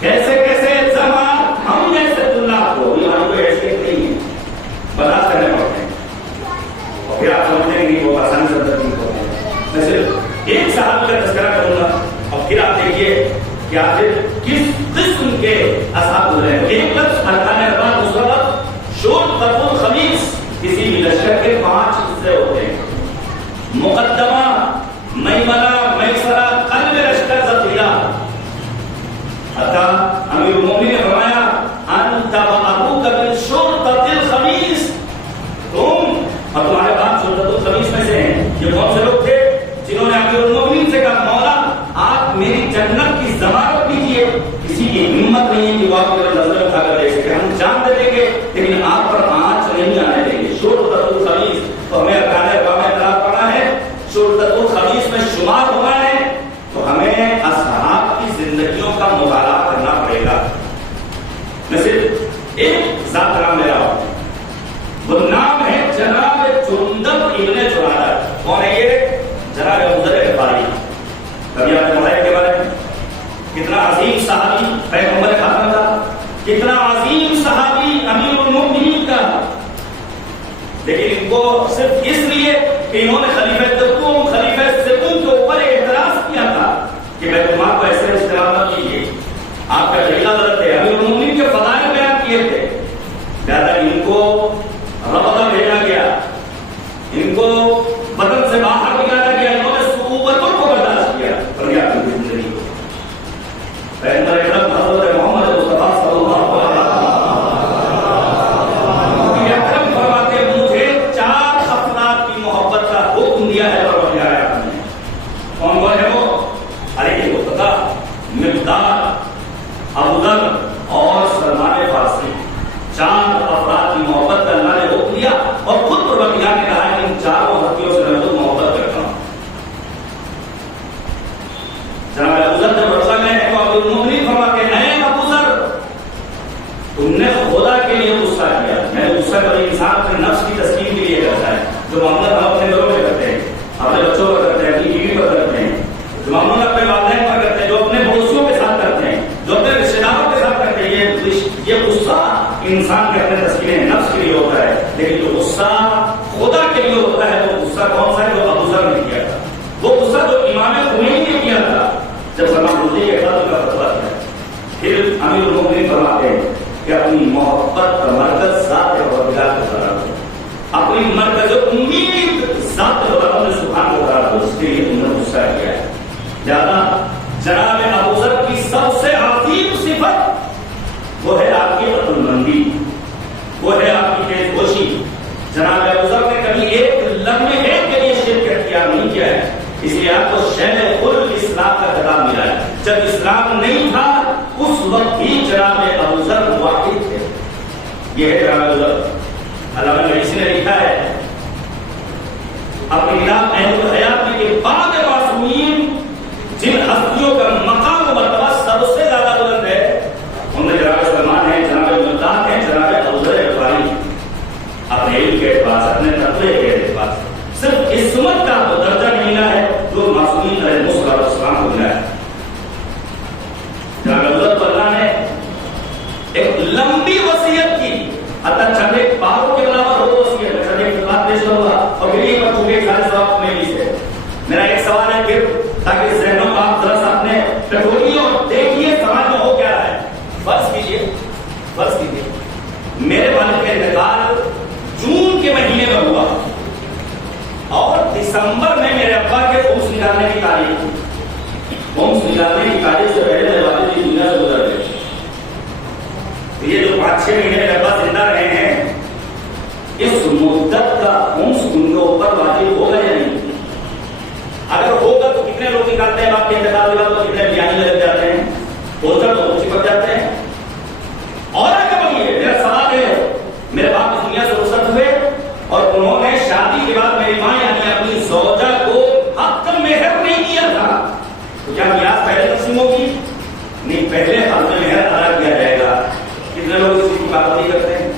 کیسے کیسے الزامات ہم جیسے اللہ کو کوئی حیثیت نہیں ہے برداشت کرنے پڑتے ہیں، اور پھر آپ سمجھتے ہیں کہ وہ آسانی سے تبدیل ہوتے ہیں۔ میں صرف ایک صحابی کا تذکرہ کروں گا اور پھر آپ دیکھیے کہ آخر کس قسم کے اصحاب گزرے ہیں۔ ایک لفظ ارکان اربعہ، دوسرا لفظ شورب قبول خمیس۔ کسی بھی لشکر کے 5 حصے ہوتے ہیں، مقدمہ، میمنہ، میسرہ، قلب لشکر ذخیرہ۔ امیر المومنین نے فرمایا انت وابوک بالشرطۃ الخمیس، تم اور تمہارے باپ شرطۃ الخمیس میں سے ہیں۔ یہ کون سے لوگ تھے جنہوں نے امیر المومنین سے کہا مولا آپ میری جنت کی ضمانت دیجیے۔ کسی کی ہمت نہیں ہے کہ وہ آپ کی نظر اٹھا کر دے سکے، ہم جان دے دیں گے لیکن آپ پر آنچ نہیں آنے دیں گے۔ شرطۃ الخمیس، تو ہمیں ارکان اربعہ میں اطلاع پڑا ہے، شرطۃ الخمیس میں شمار ہوا ہے، تو ہمیں اصحاب کی زندگیوں کا مطالعہ کرنا پڑے گا۔ میں صرف ایک ذات نام لے رہا ہوں، وہ نام ہے جناب جندب ابن جنادہ۔ کون ہے یہ؟ جناب ابوذر غفاری۔ کبھی آپ نے پڑھا ہے کے بارے میں؟ کتنا عظیم صحابی پیغمبر خاتم کا، کتنا عظیم صحابی امیر المومنین کا، لیکن ان کو صرف اس لیے کہ انہوں نے خلیفہ تقوم، خلیفہ سکون کے اوپر اعتراض کیا تھا کہ بیت المال کو ایسے استعمال نہ کیجیے، آپ کا طریقہ غلط ہے۔ امیر المومنین کے فضائل بیان کیے تھے، لہٰذا ان کو ربضہ بھیجا گیا، ان کو وطن سے باہر نکالا گیا، انہوں نے صعوبتوں کو برداشت کیا، بڑھیا اپنی زندگی کو۔ پیغمبر اکرم حضرت محمد مصطفیٰ صلی اللہ علیہ وسلم فرماتے مجھے 4 افراد کی محبت کا حکم دیا ہے پروردگار عالم نے۔ کون کون ہے وہ؟ علی مرتضیٰ، مقدار، ابوذر اور سلمان فارسی۔ 4 افراد کی محبت کا اللہ نے حکم دیا اور خود پروردگار نے کہا کہ ان 4 ہستیوں سے میں تو محبت کرتا ہوں۔ جناب ابوذر جب رضا گئے ہیں تو ابو المؤمنین فرماتے ہیں اے ابوذر تم نے خدا کے لیے غصہ کیا۔ میں غصہ کبھی انسان اپنے نفس کی تسکین کے لیے کرتا ہے، جو معاملہ ہم اپنے گھروں میں کرتے ہیں، اپنے بچوں پر کرتے ہیں، اپنی بیوی پر کرتے ہیں، جو معاملہ اپنے والدین پر کرتے ہیں، جو اپنے پڑوسیوں کے ساتھ کرتے ہیں، جو اپنے رشتے داروں کے ساتھ کرتے ہیں، یہ غصہ انسان کے اپنے تسکین نفس کے لیے ہوتا ہے۔ لیکن جو غصہ خدا کے لیے ہوتا ہے وہ غصہ کون سا ہے؟ جو ابو ذر نے کیا تھا، وہ غصہ جو امام خمینی نے کیا تھا جب سلمان رشدی کے قتل کا فتویٰ دیا۔ پھر امیر المومنین فرماتے ہیں کہ اپنی محبت کا مرکز ذات پروردگار کو قرار دو، اپنی مرکز امید ذات پروردگار سبحانہ کو قرار دو، اس کے لیے تم نے غصہ کیا ہے۔ زیادہ جناب ابو ذر کی سب سے عظیم صفت وہ ہے آپ کی عقل مندی، وہ ہے آپ کی تیز ہوشی۔ جناب ابو ذر نے کبھی ایک لمحے ایک کے لیے شرک اختیار نہیں کیا ہے، اس لیے آپ کو شہر خلد اسلام کا خطاب ملا ہے۔ جب اسلام نہیں تھا اس وقت بھی جناب ابو ذر واحد تھے۔ یہ ہے جناب ابو ذر۔ علامہ مجلسی نے لکھا ہے اپنی کتاب اہل الحیات میں کہ بعد معصومین جن ہستیوں کا مقام و مرتبہ سب سے زیادہ بلند ہے ان میں جناب سلمان ہے، جناب ملتان ہے، جناب ابو ذر غفاری۔ اپنے علم کے اعتبار سے، اپنے تقوی کے اعتبار سے صرف عصمت کا وہ درجہ نہیں ملا ہے جو معصومین علیہ السلام کو ملا ہے۔ جناب ابو ذر اللہ نے ایک لمبی وصیت کی، حتیٰ چند ایک باروں کے علاوہ دو وصیت ہے، چند ایک خطاب پیش کروں گا اور پھر یہ بچوں کے سارے سوال میں بھی سے میرا ایک سوال ہے پھر تاکہ ذہنوں کو آپ ذرا سا اپنے ٹٹولیے اور دیکھیے سماج میں ہو کیا رہا ہے۔ فرض کیجیے میرے والد کا انتقال جون کے مہینے میں ہوا اور دسمبر میں میرے ابا کے خمس نکالنے کی تاریخ تھی۔ خمس نکالنے کی تاریخ سے پہلے میرے والد کی دنیا سے گزر گئے۔ یہ جو 5-6 مہینے میرے ابا زندہ رہے ہیں، اس مدت کا خمس ان کے اوپر واجب ہوگا یا نہیں؟ اگر ہوگا تو کتنے لوگ نکالتے ہیں آپ کے انتقال کے بعد؟ تو کتنے بیانی میں لگ جاتے ہیں، ہوتا تو چپک جاتے ہیں۔ اور آگے بڑھیے، میرا سوال ہے میرے باپ اس دنیا سے رخصت ہوئے اور انہوں نے شادی کے بعد میری ماں یعنی اپنی زوجہ کو حق مہر نہیں دیا تھا، تو کیا میراث پہلے تقسیم ہوگی؟ نہیں، پہلے حق مہر ادا کیا جائے گا۔ کتنے لوگ اس کی پابندی کرتے ہیں؟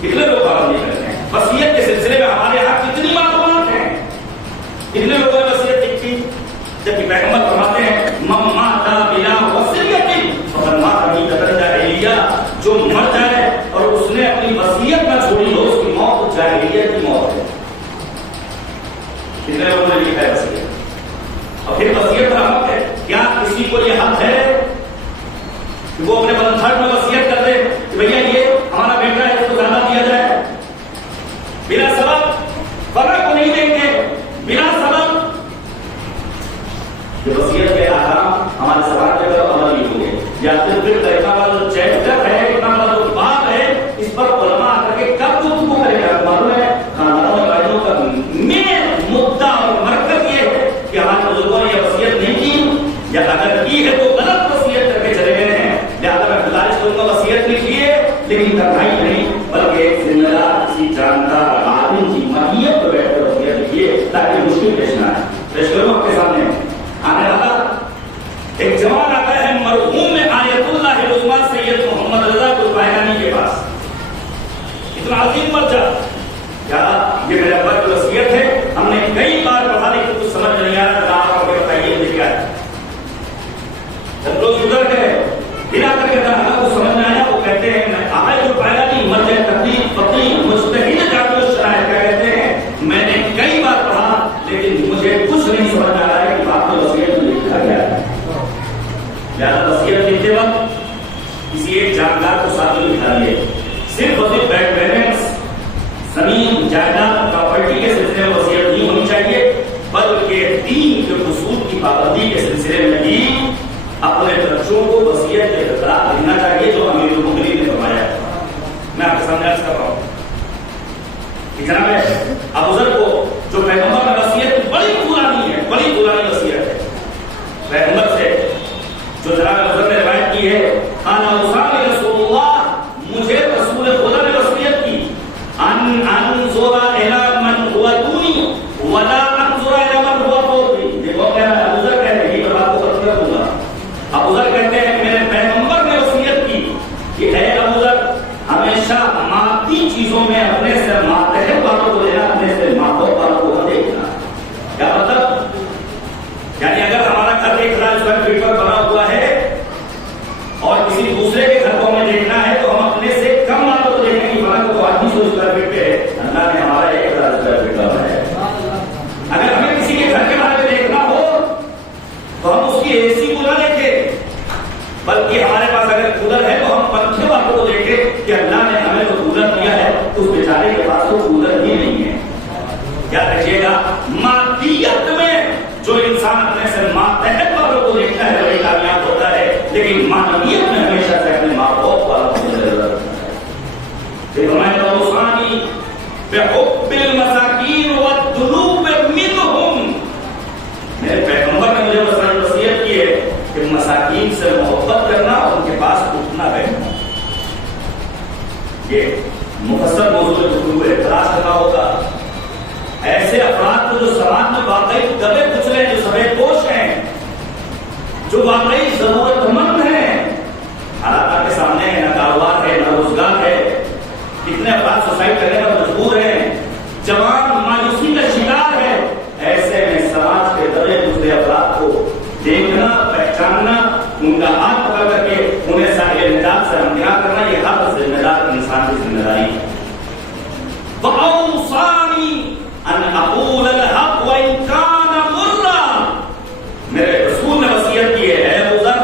کتنے لوگ پابندی کرتے ہیں؟ وصیت کے سلسلے میں ہمارے یہاں کتنی معلومات ہیں، کتنے لوگوں نے وصیت لکھی؟ جبکہ پیغمبر فرماتے ہیں من مات بلا وصیت فقد مات میتۃ جاہلیہ، جو مر جائے اور اس نے اپنی وصیت نہ چھوڑی ہو اس کی موت جاہلیت کی موت ہے۔ کتنے لوگوں نے لکھا ہے وصیت؟ اور پھر وصیت کا حق ہے، کیا کسی کو یہ حق ہے کہ وہ اپنے بلندھڑ میں وصیت کر دے کہ بھیا یہ ہمارا بیٹا ہے اس کو زیادہ دیا جائے؟ بلا سبب فرق کو نہیں دیں گے، بلا سبب یہ وصیت کے احکام ہمارے سماج کے اندر عمل نہیں ہوں گے، یا پھر طریقہ کا جو چیپٹر ہے، اتنا بڑا جو بات ہے، اس پر علماء آ کر کے کب گفتگو کرے گا؟ معلوم ہے خاندانوں اور بھائیوں کا مین مدعا اور مرکز یہ ہے کہ ہمارے بزرگوں نے یہ وصیت نہیں کی، یا اگر کی ہے تو غلط وصیت کر کے چلے گئے ہیں۔ لہٰذا میں گزارش کروں گا وصیت لکھیے، لیکن تنہائی نہیں بلکہ ایک ذمہ دار کسی جانکار عالم کی ماہیت پر بیٹھ کر وصیت لکھیے تاکہ مشکل پیش نہ آئے۔ پیش کروں آپ کے سامنے آنے والا ایک جوان آتا ہے مرحوم آیت اللہ العظمیٰ سید محمد رضا قطبانی کے پاس، اتنا عظیم مرجع، کیا یہ میرے ابا کی وصیت ہے؟ ہم نے کئی بار پڑھا لیکن کچھ سمجھ نہیں آیا، آپ کو بتائیے لکھا ہے۔ جب روز گزر گئے پھر آ کر کے کچھ سمجھ میں آیا، وہ کہتے ہیں میں آیت القرآن مرجع تقلید فقیہ مجتہد جامع الشرائع کیا کہتے ہیں، میں نے کئی بار پڑھا لیکن مجھے کچھ نہیں سمجھ آ رہا ہے کہ آپ کی وصیت میں لکھا گیا ہے۔ لہٰذا وصیت لکھتے وقت کسی ایک جانکار کو ساتھ میں بٹھا لیے، صرف وصیت بینک بیلنس زمین جائیداد پراپرٹی کے سلسلے میں وصیت نہیں ہونی چاہیے، بلکہ دین کے اصول کی پابندی کے سلسلے میں بھی اپنے بچوں کو وصیت کے اختیار دینا چاہیے، جو امیر المومنین نے فرمایا ہے۔ میں آپ کے سامنے عرض کر رہا ہوں کہ جناب ابو ذر کو جو پیغمبر کا وصیت بڑی پرانی ہے، بڑی پرانی وصیت ہے پیغمبر سے، جو جناب ابو ذر نے روایت کی ہے، انا اوصانی رسول اللہ، مجھے رسول خدا نے وصیت کی، ان انظر الی من هو دونی ولا انظر الی من هو فوقی۔ دیکھو کیا ابو ذر کہتے ہیں، یہ بات کو ختم کر دوں گا۔ ابو ذر کہتے ہیں میرے پیغمبر نے وصیت کی کہ اے ابو ذر ہمیشہ مادی چیزوں میں اپنے سے ماتحت باتوں کو لینا، اپنے سے ماتحت باتوں کو نہ دیکھنا۔ کیا مطلب؟ یعنی اگر ہمارا گھر 1000 اسکوائر فٹ پر بنا ہوا ہے بحب المساکین والدنوب منہم. میرے پیغمبر نے مجھے وصیت کی ہے کہ مساکین سے محبت کرنا اور ان کے پاس اٹھنا بیٹھنا. یہ مفصل موضوع گفتگو ہے، تلاش کرنا ہوگا ایسے افراد کو جو سماج میں واقعی دبے کچلے، جو سفید پوش ہیں، جو واقعی ضرورت مند ہیں، حالات کے سامنے ہے، نہ کاروبار ہے، نہ روزگار ہے، کتنے افراد سوسائڈ کرنے پر مجبور ہیں، جوان مایوسی کا شکار ہے. ایسے میں سماج کے دبے کچلے افراد کو دیکھنا، پہچاننا، ان کا ہاتھ پکڑ کر کے انہیں صاحب نجات سے ہمدیار کرنا، یہ ہر ذمہ دار انسان کی ذمہ داری ہے. وَأَوْصَانِي أَنْ أَقُولَ الْحَقَّ وَإِنْ كَانَ مُرًّا. میرے رسول نے وصیت کی ہے، اے ابو ذر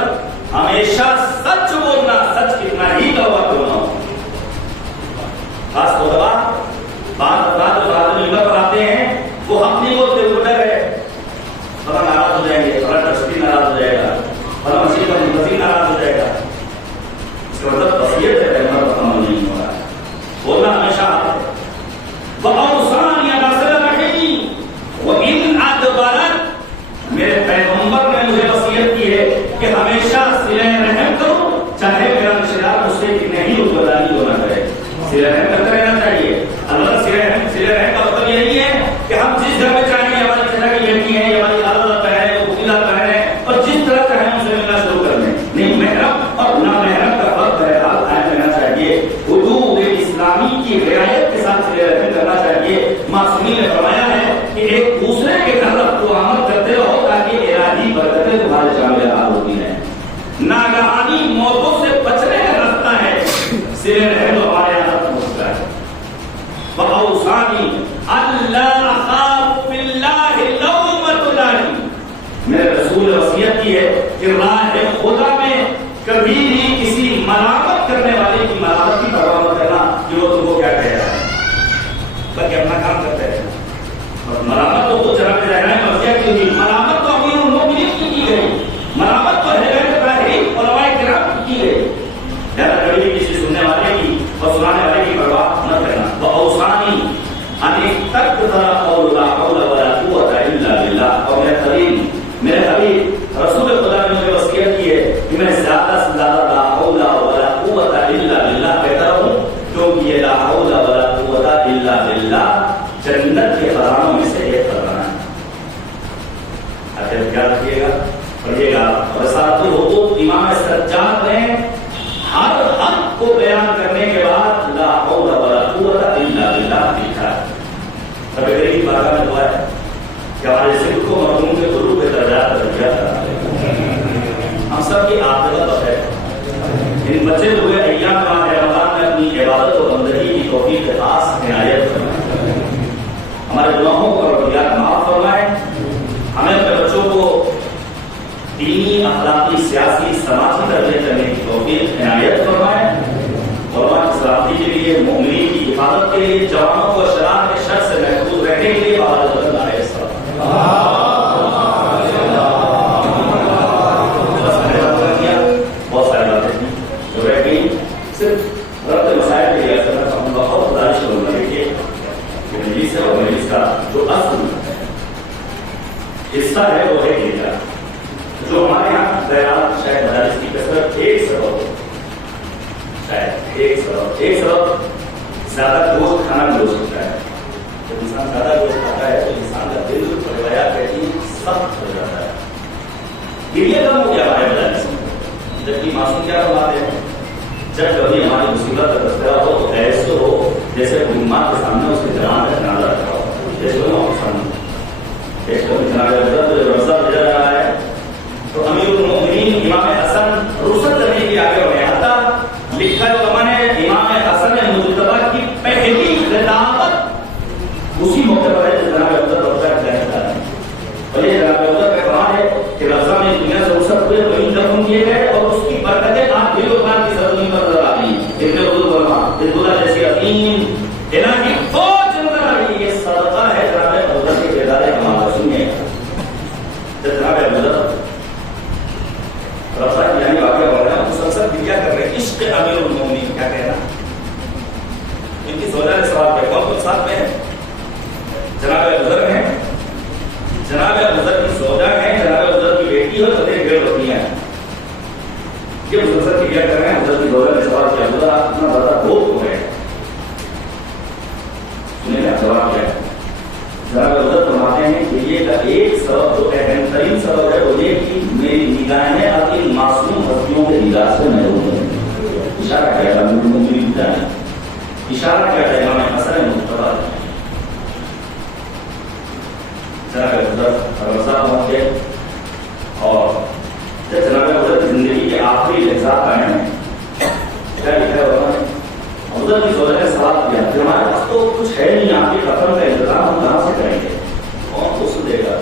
ہمیشہ سچ بولنا، سچ کتنا ہی کڑوا کیوں نہ ہو. خاص طور پر بعض افراد جو آدمی ممبر پر آتے ہیں وہ حق نہیں بولتے، وہ ڈر ہے فلاں ناراض ہو جائیں گے، فلاں ٹرسٹی ناراض ہو جائے گا، فلاں مسجد کا منتظم ناراض ہو جائے گا. اس کا مطلب وصیت ہے، پیغمبر کا عمل نہیں ہو رہا ہے. بولنا ہمیشہ ہے. وَأَوْصَانِي أَنْ أَصِلَ رَحِمِي وَإِنْ أَدْبَرَتْ. میرے پیغمبر نے مجھے وصیت کی ہے کہ ہمیشہ صلہ رحم کرو، چاہے میرا رشتہ دار مجھ سے کتنے ہی روزگاری ہونا کرے، صلہ رحم کرتے رہنا چاہیے. اللہ صلہ رحم کا مطلب یہی ہے کہ ہم جس گھر میں چاہیں ہماری طرح کی بیٹی ہے، ہماری عادت ہے، وہ بکیلا ہے، اور جس طرح چاہیں ہم سے ملنا شروع کر دیں. نہیں، محرم اور نامحرم کا فرق بہرحال قائم رہنا چاہیے. حدود اسلامی کی رعایت کے ساتھ صلہ رحم کرنا چاہیے. معصومین نے فرمایا ہے کہ ایک دوسرے کے گھر رفت و آمد کرتے رہو تاکہ الہی برکتیں تمہارے شامل حال ہوتی ہیں. ناگہانی موتوں سے بچنے کا راستہ ہے صلہ رحم، ہمارے یہاں پہنچتا ہے. وَأَوْصَانِي أَلَّا أَخَافَ فِي اللَّهِ لَوْمَةَ لَائِمٍ. میرے رسول نے وصیت کی ہے کہ راہ خدا میں کبھی بھی کسی ملامت کرنے والے کی ملامت کی پرواہ مت کرنا کہ وہ تم کو کیا کہہ رہا ہے، بلکہ اپنا کام کرتے ہیں. اور ملامت تو وہ جناب رہنا ہے مرضیہ کی ہوئی، ملامت تو امیر المومنین کی گئی، ملامت تو علماء کرام کی گئی. زیادہ کبھی بھی کسی سننے والے کی اور سنانے والے کی پرواہ نہ کرنا. وَأَوْصَانِي أَنِ اتَّخِذَ قَوْلَ لَا حَوْلَ وَلَا قُوَّةَ إِلَّا بِاللَّهِ. اور میرے حبیب رسول خدا نے مجھے وصیت کی ہے کہ میں زیادہ سے زیادہ لا حول ولا قوت الا باللہ کہتا ہوں، کیونکہ یہ لا حول ولا قوت الا باللہ جنت کے خزانوں میں سے ایک خزانہ ہے. اچھا یاد رکھیے گا، پڑھیے گا. اور ساتھ حقوق امام سجاد نے ہر حق کو بیان کرنے کے بعد لا حول ولا قوت الا باللہ لکھا ہے. کبھی کبھی کی بارگاہ میں دعا ہے کہ ہمارے ذکر کو مرحوم کے غروب کے درجات پر دیا کرا. ہم سب کی عاقبت ہے ان بچے ہوئے ایام ماہ رمضان میں اپنی عبادت و بندگی کی توفیق کے خاص عنایت فرمائے. ہمارے گناہوں کو رویات معاف فرمائے. ہمیں اپنے بچوں کو دینی، اخلاقی، سیاسی، سماجی تربیت کرنے کی توفیق عنایت فرمائے. اور ہماری سلامتی کے لیے، مومنین کی حفاظت کے لیے، جوانوں کو شرار کے شر سے محفوظ رہنے کے لیے بہت ساری باتیں تھیں جو رہ گئی. صرف رد مسائل کے لیے بہت گزارش کروں گا کہ مجلس اور مجلس کا جو اصل حصہ ہے وہ ہے کہ جو ہمارے یہاں خیرات شاید مدارس کی کثرت ایک سبب زیادہ گوشت کھانا بھی ہو سکتا ہے. جب انسان زیادہ گوشت کھاتا ہے تو انسان کا دل روایات کہتی سخت ہو جاتا ہے. یہ کم ہو گیا ہمارے مدارس میں. جبکہ معصوم کیا فرماتے ہیں، جب کبھی ہماری مصیبت کا تذکرہ ہو تو ایسے ہو جیسے کوئی ماں کے سامنے اس کے جوان کا جنازہ رکھا ہو. جیسے رمضان گزر رہا ہے تو امیر المومنین امام حسن رخصت کرنے کی آگے بڑھے. حتیٰ لکھا ہے علماء نے امام حسن مجتبی کی پہلی خطابت اسی موقع پر ہے جب جناب ابوذر رضی اللہ عنہ ہے. اور یہ جناب ابوذر کا فرمان ہے کہ رمضان میں دنیا سے رخصت ہوئے وہیں دفن کیے گئے اور اس کی برکتیں آج بھی لوگوں کی سرزمین پر نظر آتی ہیں. ابن عبداللہ جیسی عظیم الہی فوج نظر آ رہی ہے. یہ صدقہ ہے جناب ابوذر کے کردار امام حسن میں. جب جناب ابوذر رفع یعنی واقعہ ہو رہا ہے مسلسل دیا کر رہے عشق امیر المومنین کیا کہنا. ان کی زوجہ نے سوال کیا کون ساتھ میں کیا کر رہے ہیں؟ حضرت کی دولت نے سوال کیا حضرت آپ اتنا زیادہ بہت ہو گئے. سنیں کیا جواب کیا ہے؟ جناب حضرت فرماتے ہیں کہ یہ کا ایک سبب جو اہم ترین سبب ہے وہ یہ کہ میری نگاہیں اب ان معصوم ہستیوں کے دیدار سے محروم ہیں. اشارہ کیا تھا مجھے بتایا، اشارہ کیا تھا امام حسن مصطفیٰ. جناب حضرت صاحب پہنچ گئے اور جناب حضرت زندگی کے آخری لحظات آئے ہیں. کیا لکھا ہے انہوں نے؟ حضرت کی دولت نے سوال کیا کہ ہمارے پاس تو کچھ ہے نہیں، آپ کے کفن کا انتظام ہم کہاں سے کریں گے؟ کون غسل دے گا؟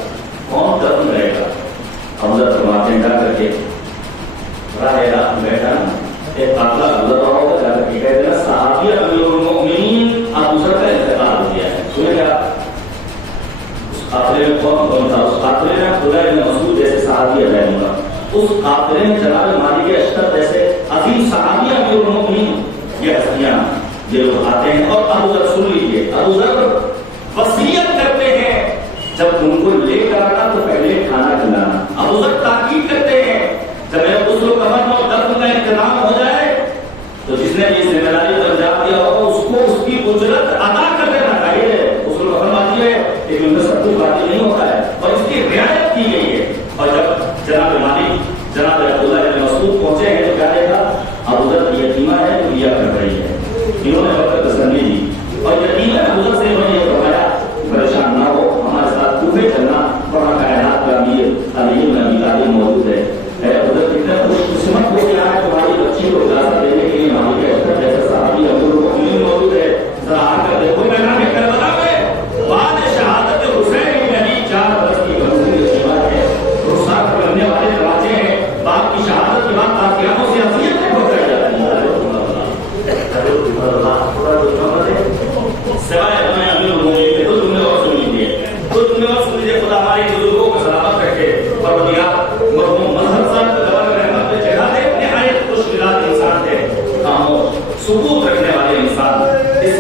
کون دفن کرے گا؟ حضرت فرماتے ہیں جا کر کے راہ راست بیٹھا ایک قافلہ گزر رہا ہوگا، جا کر کے کہتے ہیں صحابی امیر المؤمنین ابو ذر کا انتقال ہو گیا ہے. سنیں کیا اس قافلے میں کون تھا؟ اس قافلے میں عبداللہ بن مسعود جیسے صحابی رہے ہوں گا. اس قافلے میں جناب مالک اشتر جیسے عظیم صحابی امیر المؤمنین یہ ہستیاں یہ لوگ آتے ہیں. اور ابو ذر سن لیجیے، ابو ذر وصیت کرتے ہیں جب ان کو لے کر آنا تو پہلے کھانا کھلانا. ابو ذر تاکید کرتے ہیں جب میرے غسل و کفن اور دفن کا انتظام ہو جائے تو جس نے یہ ذمہ داری کو انجام دیا ہوگا اس کو اس کی اجرت ادا کر دینا چاہیے. غسل و کفن باقی ہے لیکن ان میں سب کچھ باقی نہیں ہوتا ہے اور اس کی رعایت کی گئی ہے. اور جب جناب مالک جناب عبداللہ بن مسعود پہنچے ہیں تو کیا دیکھا؟ ابو ذر یتیمہ ہے تو لیا کر رہی ہے. انہوں نے وقت تسلی دی اور یتیمہ ابو ذر سے انہوں نے یہ فرمایا پریشان نہ ہو، ہمارے ساتھ کوفے چلنا، وہاں کائنات کا امیر علی بن ابی طالب موجود ہے. ابو ذر کتنے خوش قسمت ہو گیا ہے تمہاری بچی کو اجازت دینے کے لیے مالک اشتر جیسے صحابی امیر المؤمنین موجود ہے. ذرا آ کر دیکھو میدان کربلا میں بعد شہادت حسین بن علی 4 برس کی عمر یتیمہ ہے. رخسار کرنے والے دروازے ہیں، باپ کی شہادت کے بعد تاکیانوں سے اذیت نہیں پہنچائی جاتی ہے. سوائے ہمیں امیر المؤمنین کے دو جملے اور سن لیجیے، خدا ہمارے بزرگوں کو سلامت رکھے. پروردگار مرحوم مظہر صاحب جواب رحمت پہ چڑھا دے. نہایت خوش مزاج انسان تھے، خاموش سکوت رکھنے والے انسان. اس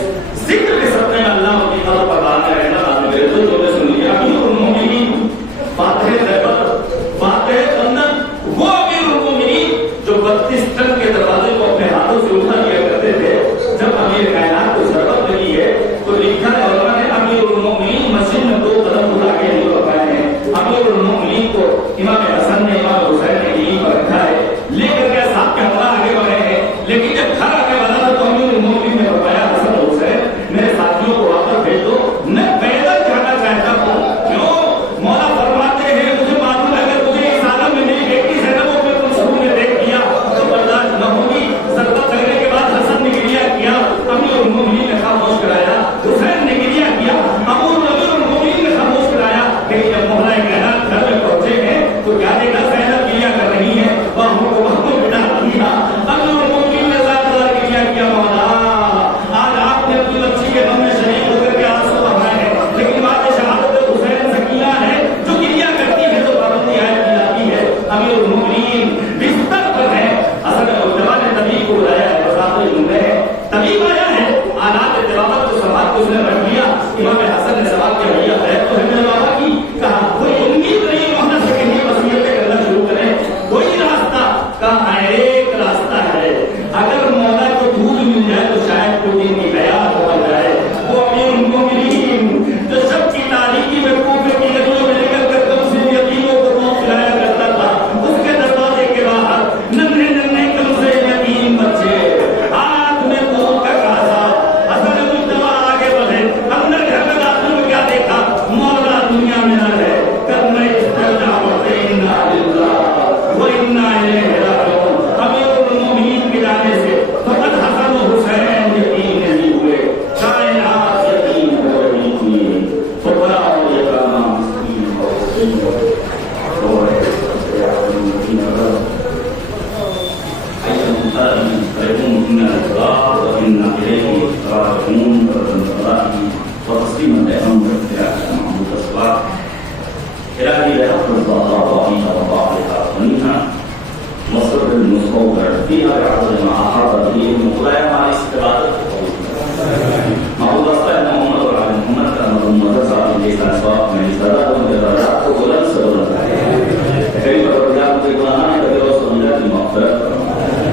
ذکر کے صدقے میں اللہ کی قدر پر بات کا رہنا آدمی میرے دو جملے سن لیجیے. امیر المؤمنین فاتح خیبر فاتح خندق وہ امیر المؤمنین جو 32 ٹن کے دروازے کو اپنے ہاتھوں سے اٹھا لیا کرتے تھے. جب امیر کائنات کو ضرورت لگی ہے تو لکھا ہے علماء نے امیر المؤمنین مسجد میں 2 قدم اٹھا کے نہیں رکھائے ہیں. امیر المؤمنین کو امام حسن نے امام حسین نے یہیں پر رکھا ہے. لے کر کے صاحب کے ہمراہ آگے بڑھے ہیں لیکن جب گھر آگے بڑھا تو امیر المؤمنین نے فرمایا حسن حسین میرے ساتھیوں کو واپس بھیج دو، میں پیدل جانا چاہتا ہوں. کیوں؟ مولا فرماتے ہیں مجھے معلوم ہے اگر مجھے اس عالم میں میری بیٹی زینب کو تم سب نے دیکھ لیا تو برداشت نہ ہوگی. ضرورت لگنے کے بعد حسن نے گریہ کیا، امیر المؤمنین نے خاموش کرایا. حسین نے گریہ کیا، امیر المؤمنین نے خاموش کرایا. لیکن جب مولا کائنات گھر میں پہنچے ہیں تو کیا دیکھا؟ زینب گریہ کر رہی ہے، باہوں کو بٹھا دیا. امیر المؤمنین نے زیادہ گریہ کیا، مولا آج آپ نے اپنی بچی کے غم میں شریک ہو کر کے آنسو بہائے ہیں، لیکن بعد شہادت حسین سکینہ ہے جو گریہ کرتی ہے تو پابندی آیت کی جاتی ہے. امیر المؤمنین بستر پر ہے. حسن مجتبیٰ نے طبیب کو بلایا ہے، مسافر جملے ہیں، طبیب آیا ہے، آلات طبابت کو سنبھال کے اس نے رکھ لیا. امام حسن نے سوال کیا بھیا ہے تو ہے میرے بابا کی؟ کہا کوئی امید نہیں محنت سے کہ یہ وصیتیں کرنا شروع کریں. کوئی راستہ؟ کہا ایک راستہ ہے، اگر مولا کو دودھ مل جائے تو شاید کوئی دن کی حیات ہو جائے. وہ امیر المؤمنین جو سب کی تاریخی میں کوفے کی گلیوں میں نکل کر کم سے یتیموں کو دودھ پلایا کرتا تھا، اس کے دروازے کے باہر ننھے ننھے کم سے یتیم بچے ہاتھ میں دودھ کا کاسا. حسن مجتبیٰ آگے بڑھے، اندر گھر میں داخل میں کیا دیکھا؟ مولا دنیا میں نہ ہے کرنا استرجاع انا للہ و انا الیہ راجعون. امیر المؤمنین کے جانے سے فقط حسن و حسین یتیم نہیں ہوئے، کائنات یتیم ہو رہی تھی. فقراء و یتامى مسکین اور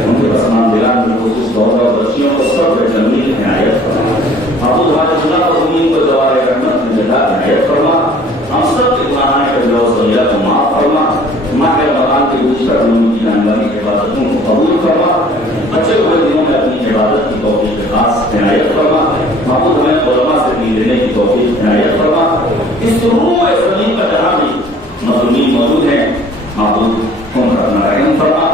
ان کے علماء سے بھی لینے کی توفیق عنایت فرما. اس روح زمین پر جہاں بھی مظلومین موجود ہیں معبود ان پر اپنا رحم فرما,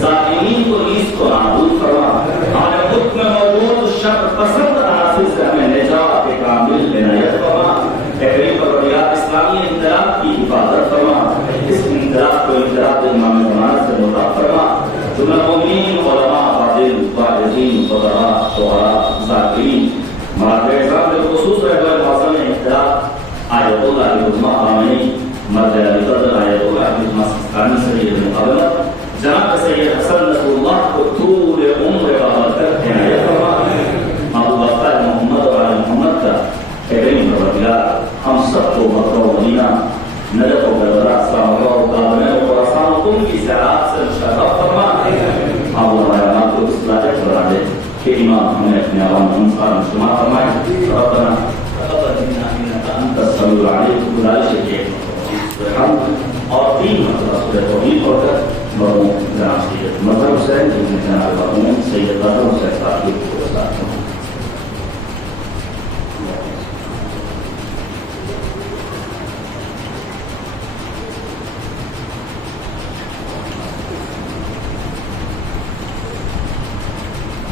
ظالمین کو نیز کو نابود فرما. ہمارے ملک میں موجود شر پسند عناصر سے ہمیں نجات کامل عنایت فرما. کریم پروردگار اسلامی انقلاب کی حفاظت فرما, اس انقلاب کو انقلاب امام زمان سے مطابق فرما. جملہ مومنین, علماء, فاضل, واعظین, فقراء, شعراء, ذاکرین, مراد اعظام بالخصوص رہبر معظم انقلاب آیت اللہ علیہ آمین مرد علی قدر آیت اللہ علیہ سستانی سید مقابلت جناب سید حسن نصر اللہ کو طول عمر بابرکت عنایت فرما. ابو بکر محمد اور آل محمد کا کریم پروردگار ہم سب کو مکہ و مدینہ, نجف و کربلا, اسلام آباد و کابل و خراسان و تم کی زراعت سے مشرف فرما. آپ ہمارے مات کو اس لاجک بنا دے کہ امام ہمیں اپنے عوام انصار شمار فرمائے. ربنا تقبل منا انک انت السمیع العلیم. گزارش ہے کہ اور 3 مرتبہ سورۃ توحید پڑھ کر مرحوم جناب سید مظہر حسین جن جناب مرحوم سید ظفر حسین صاحب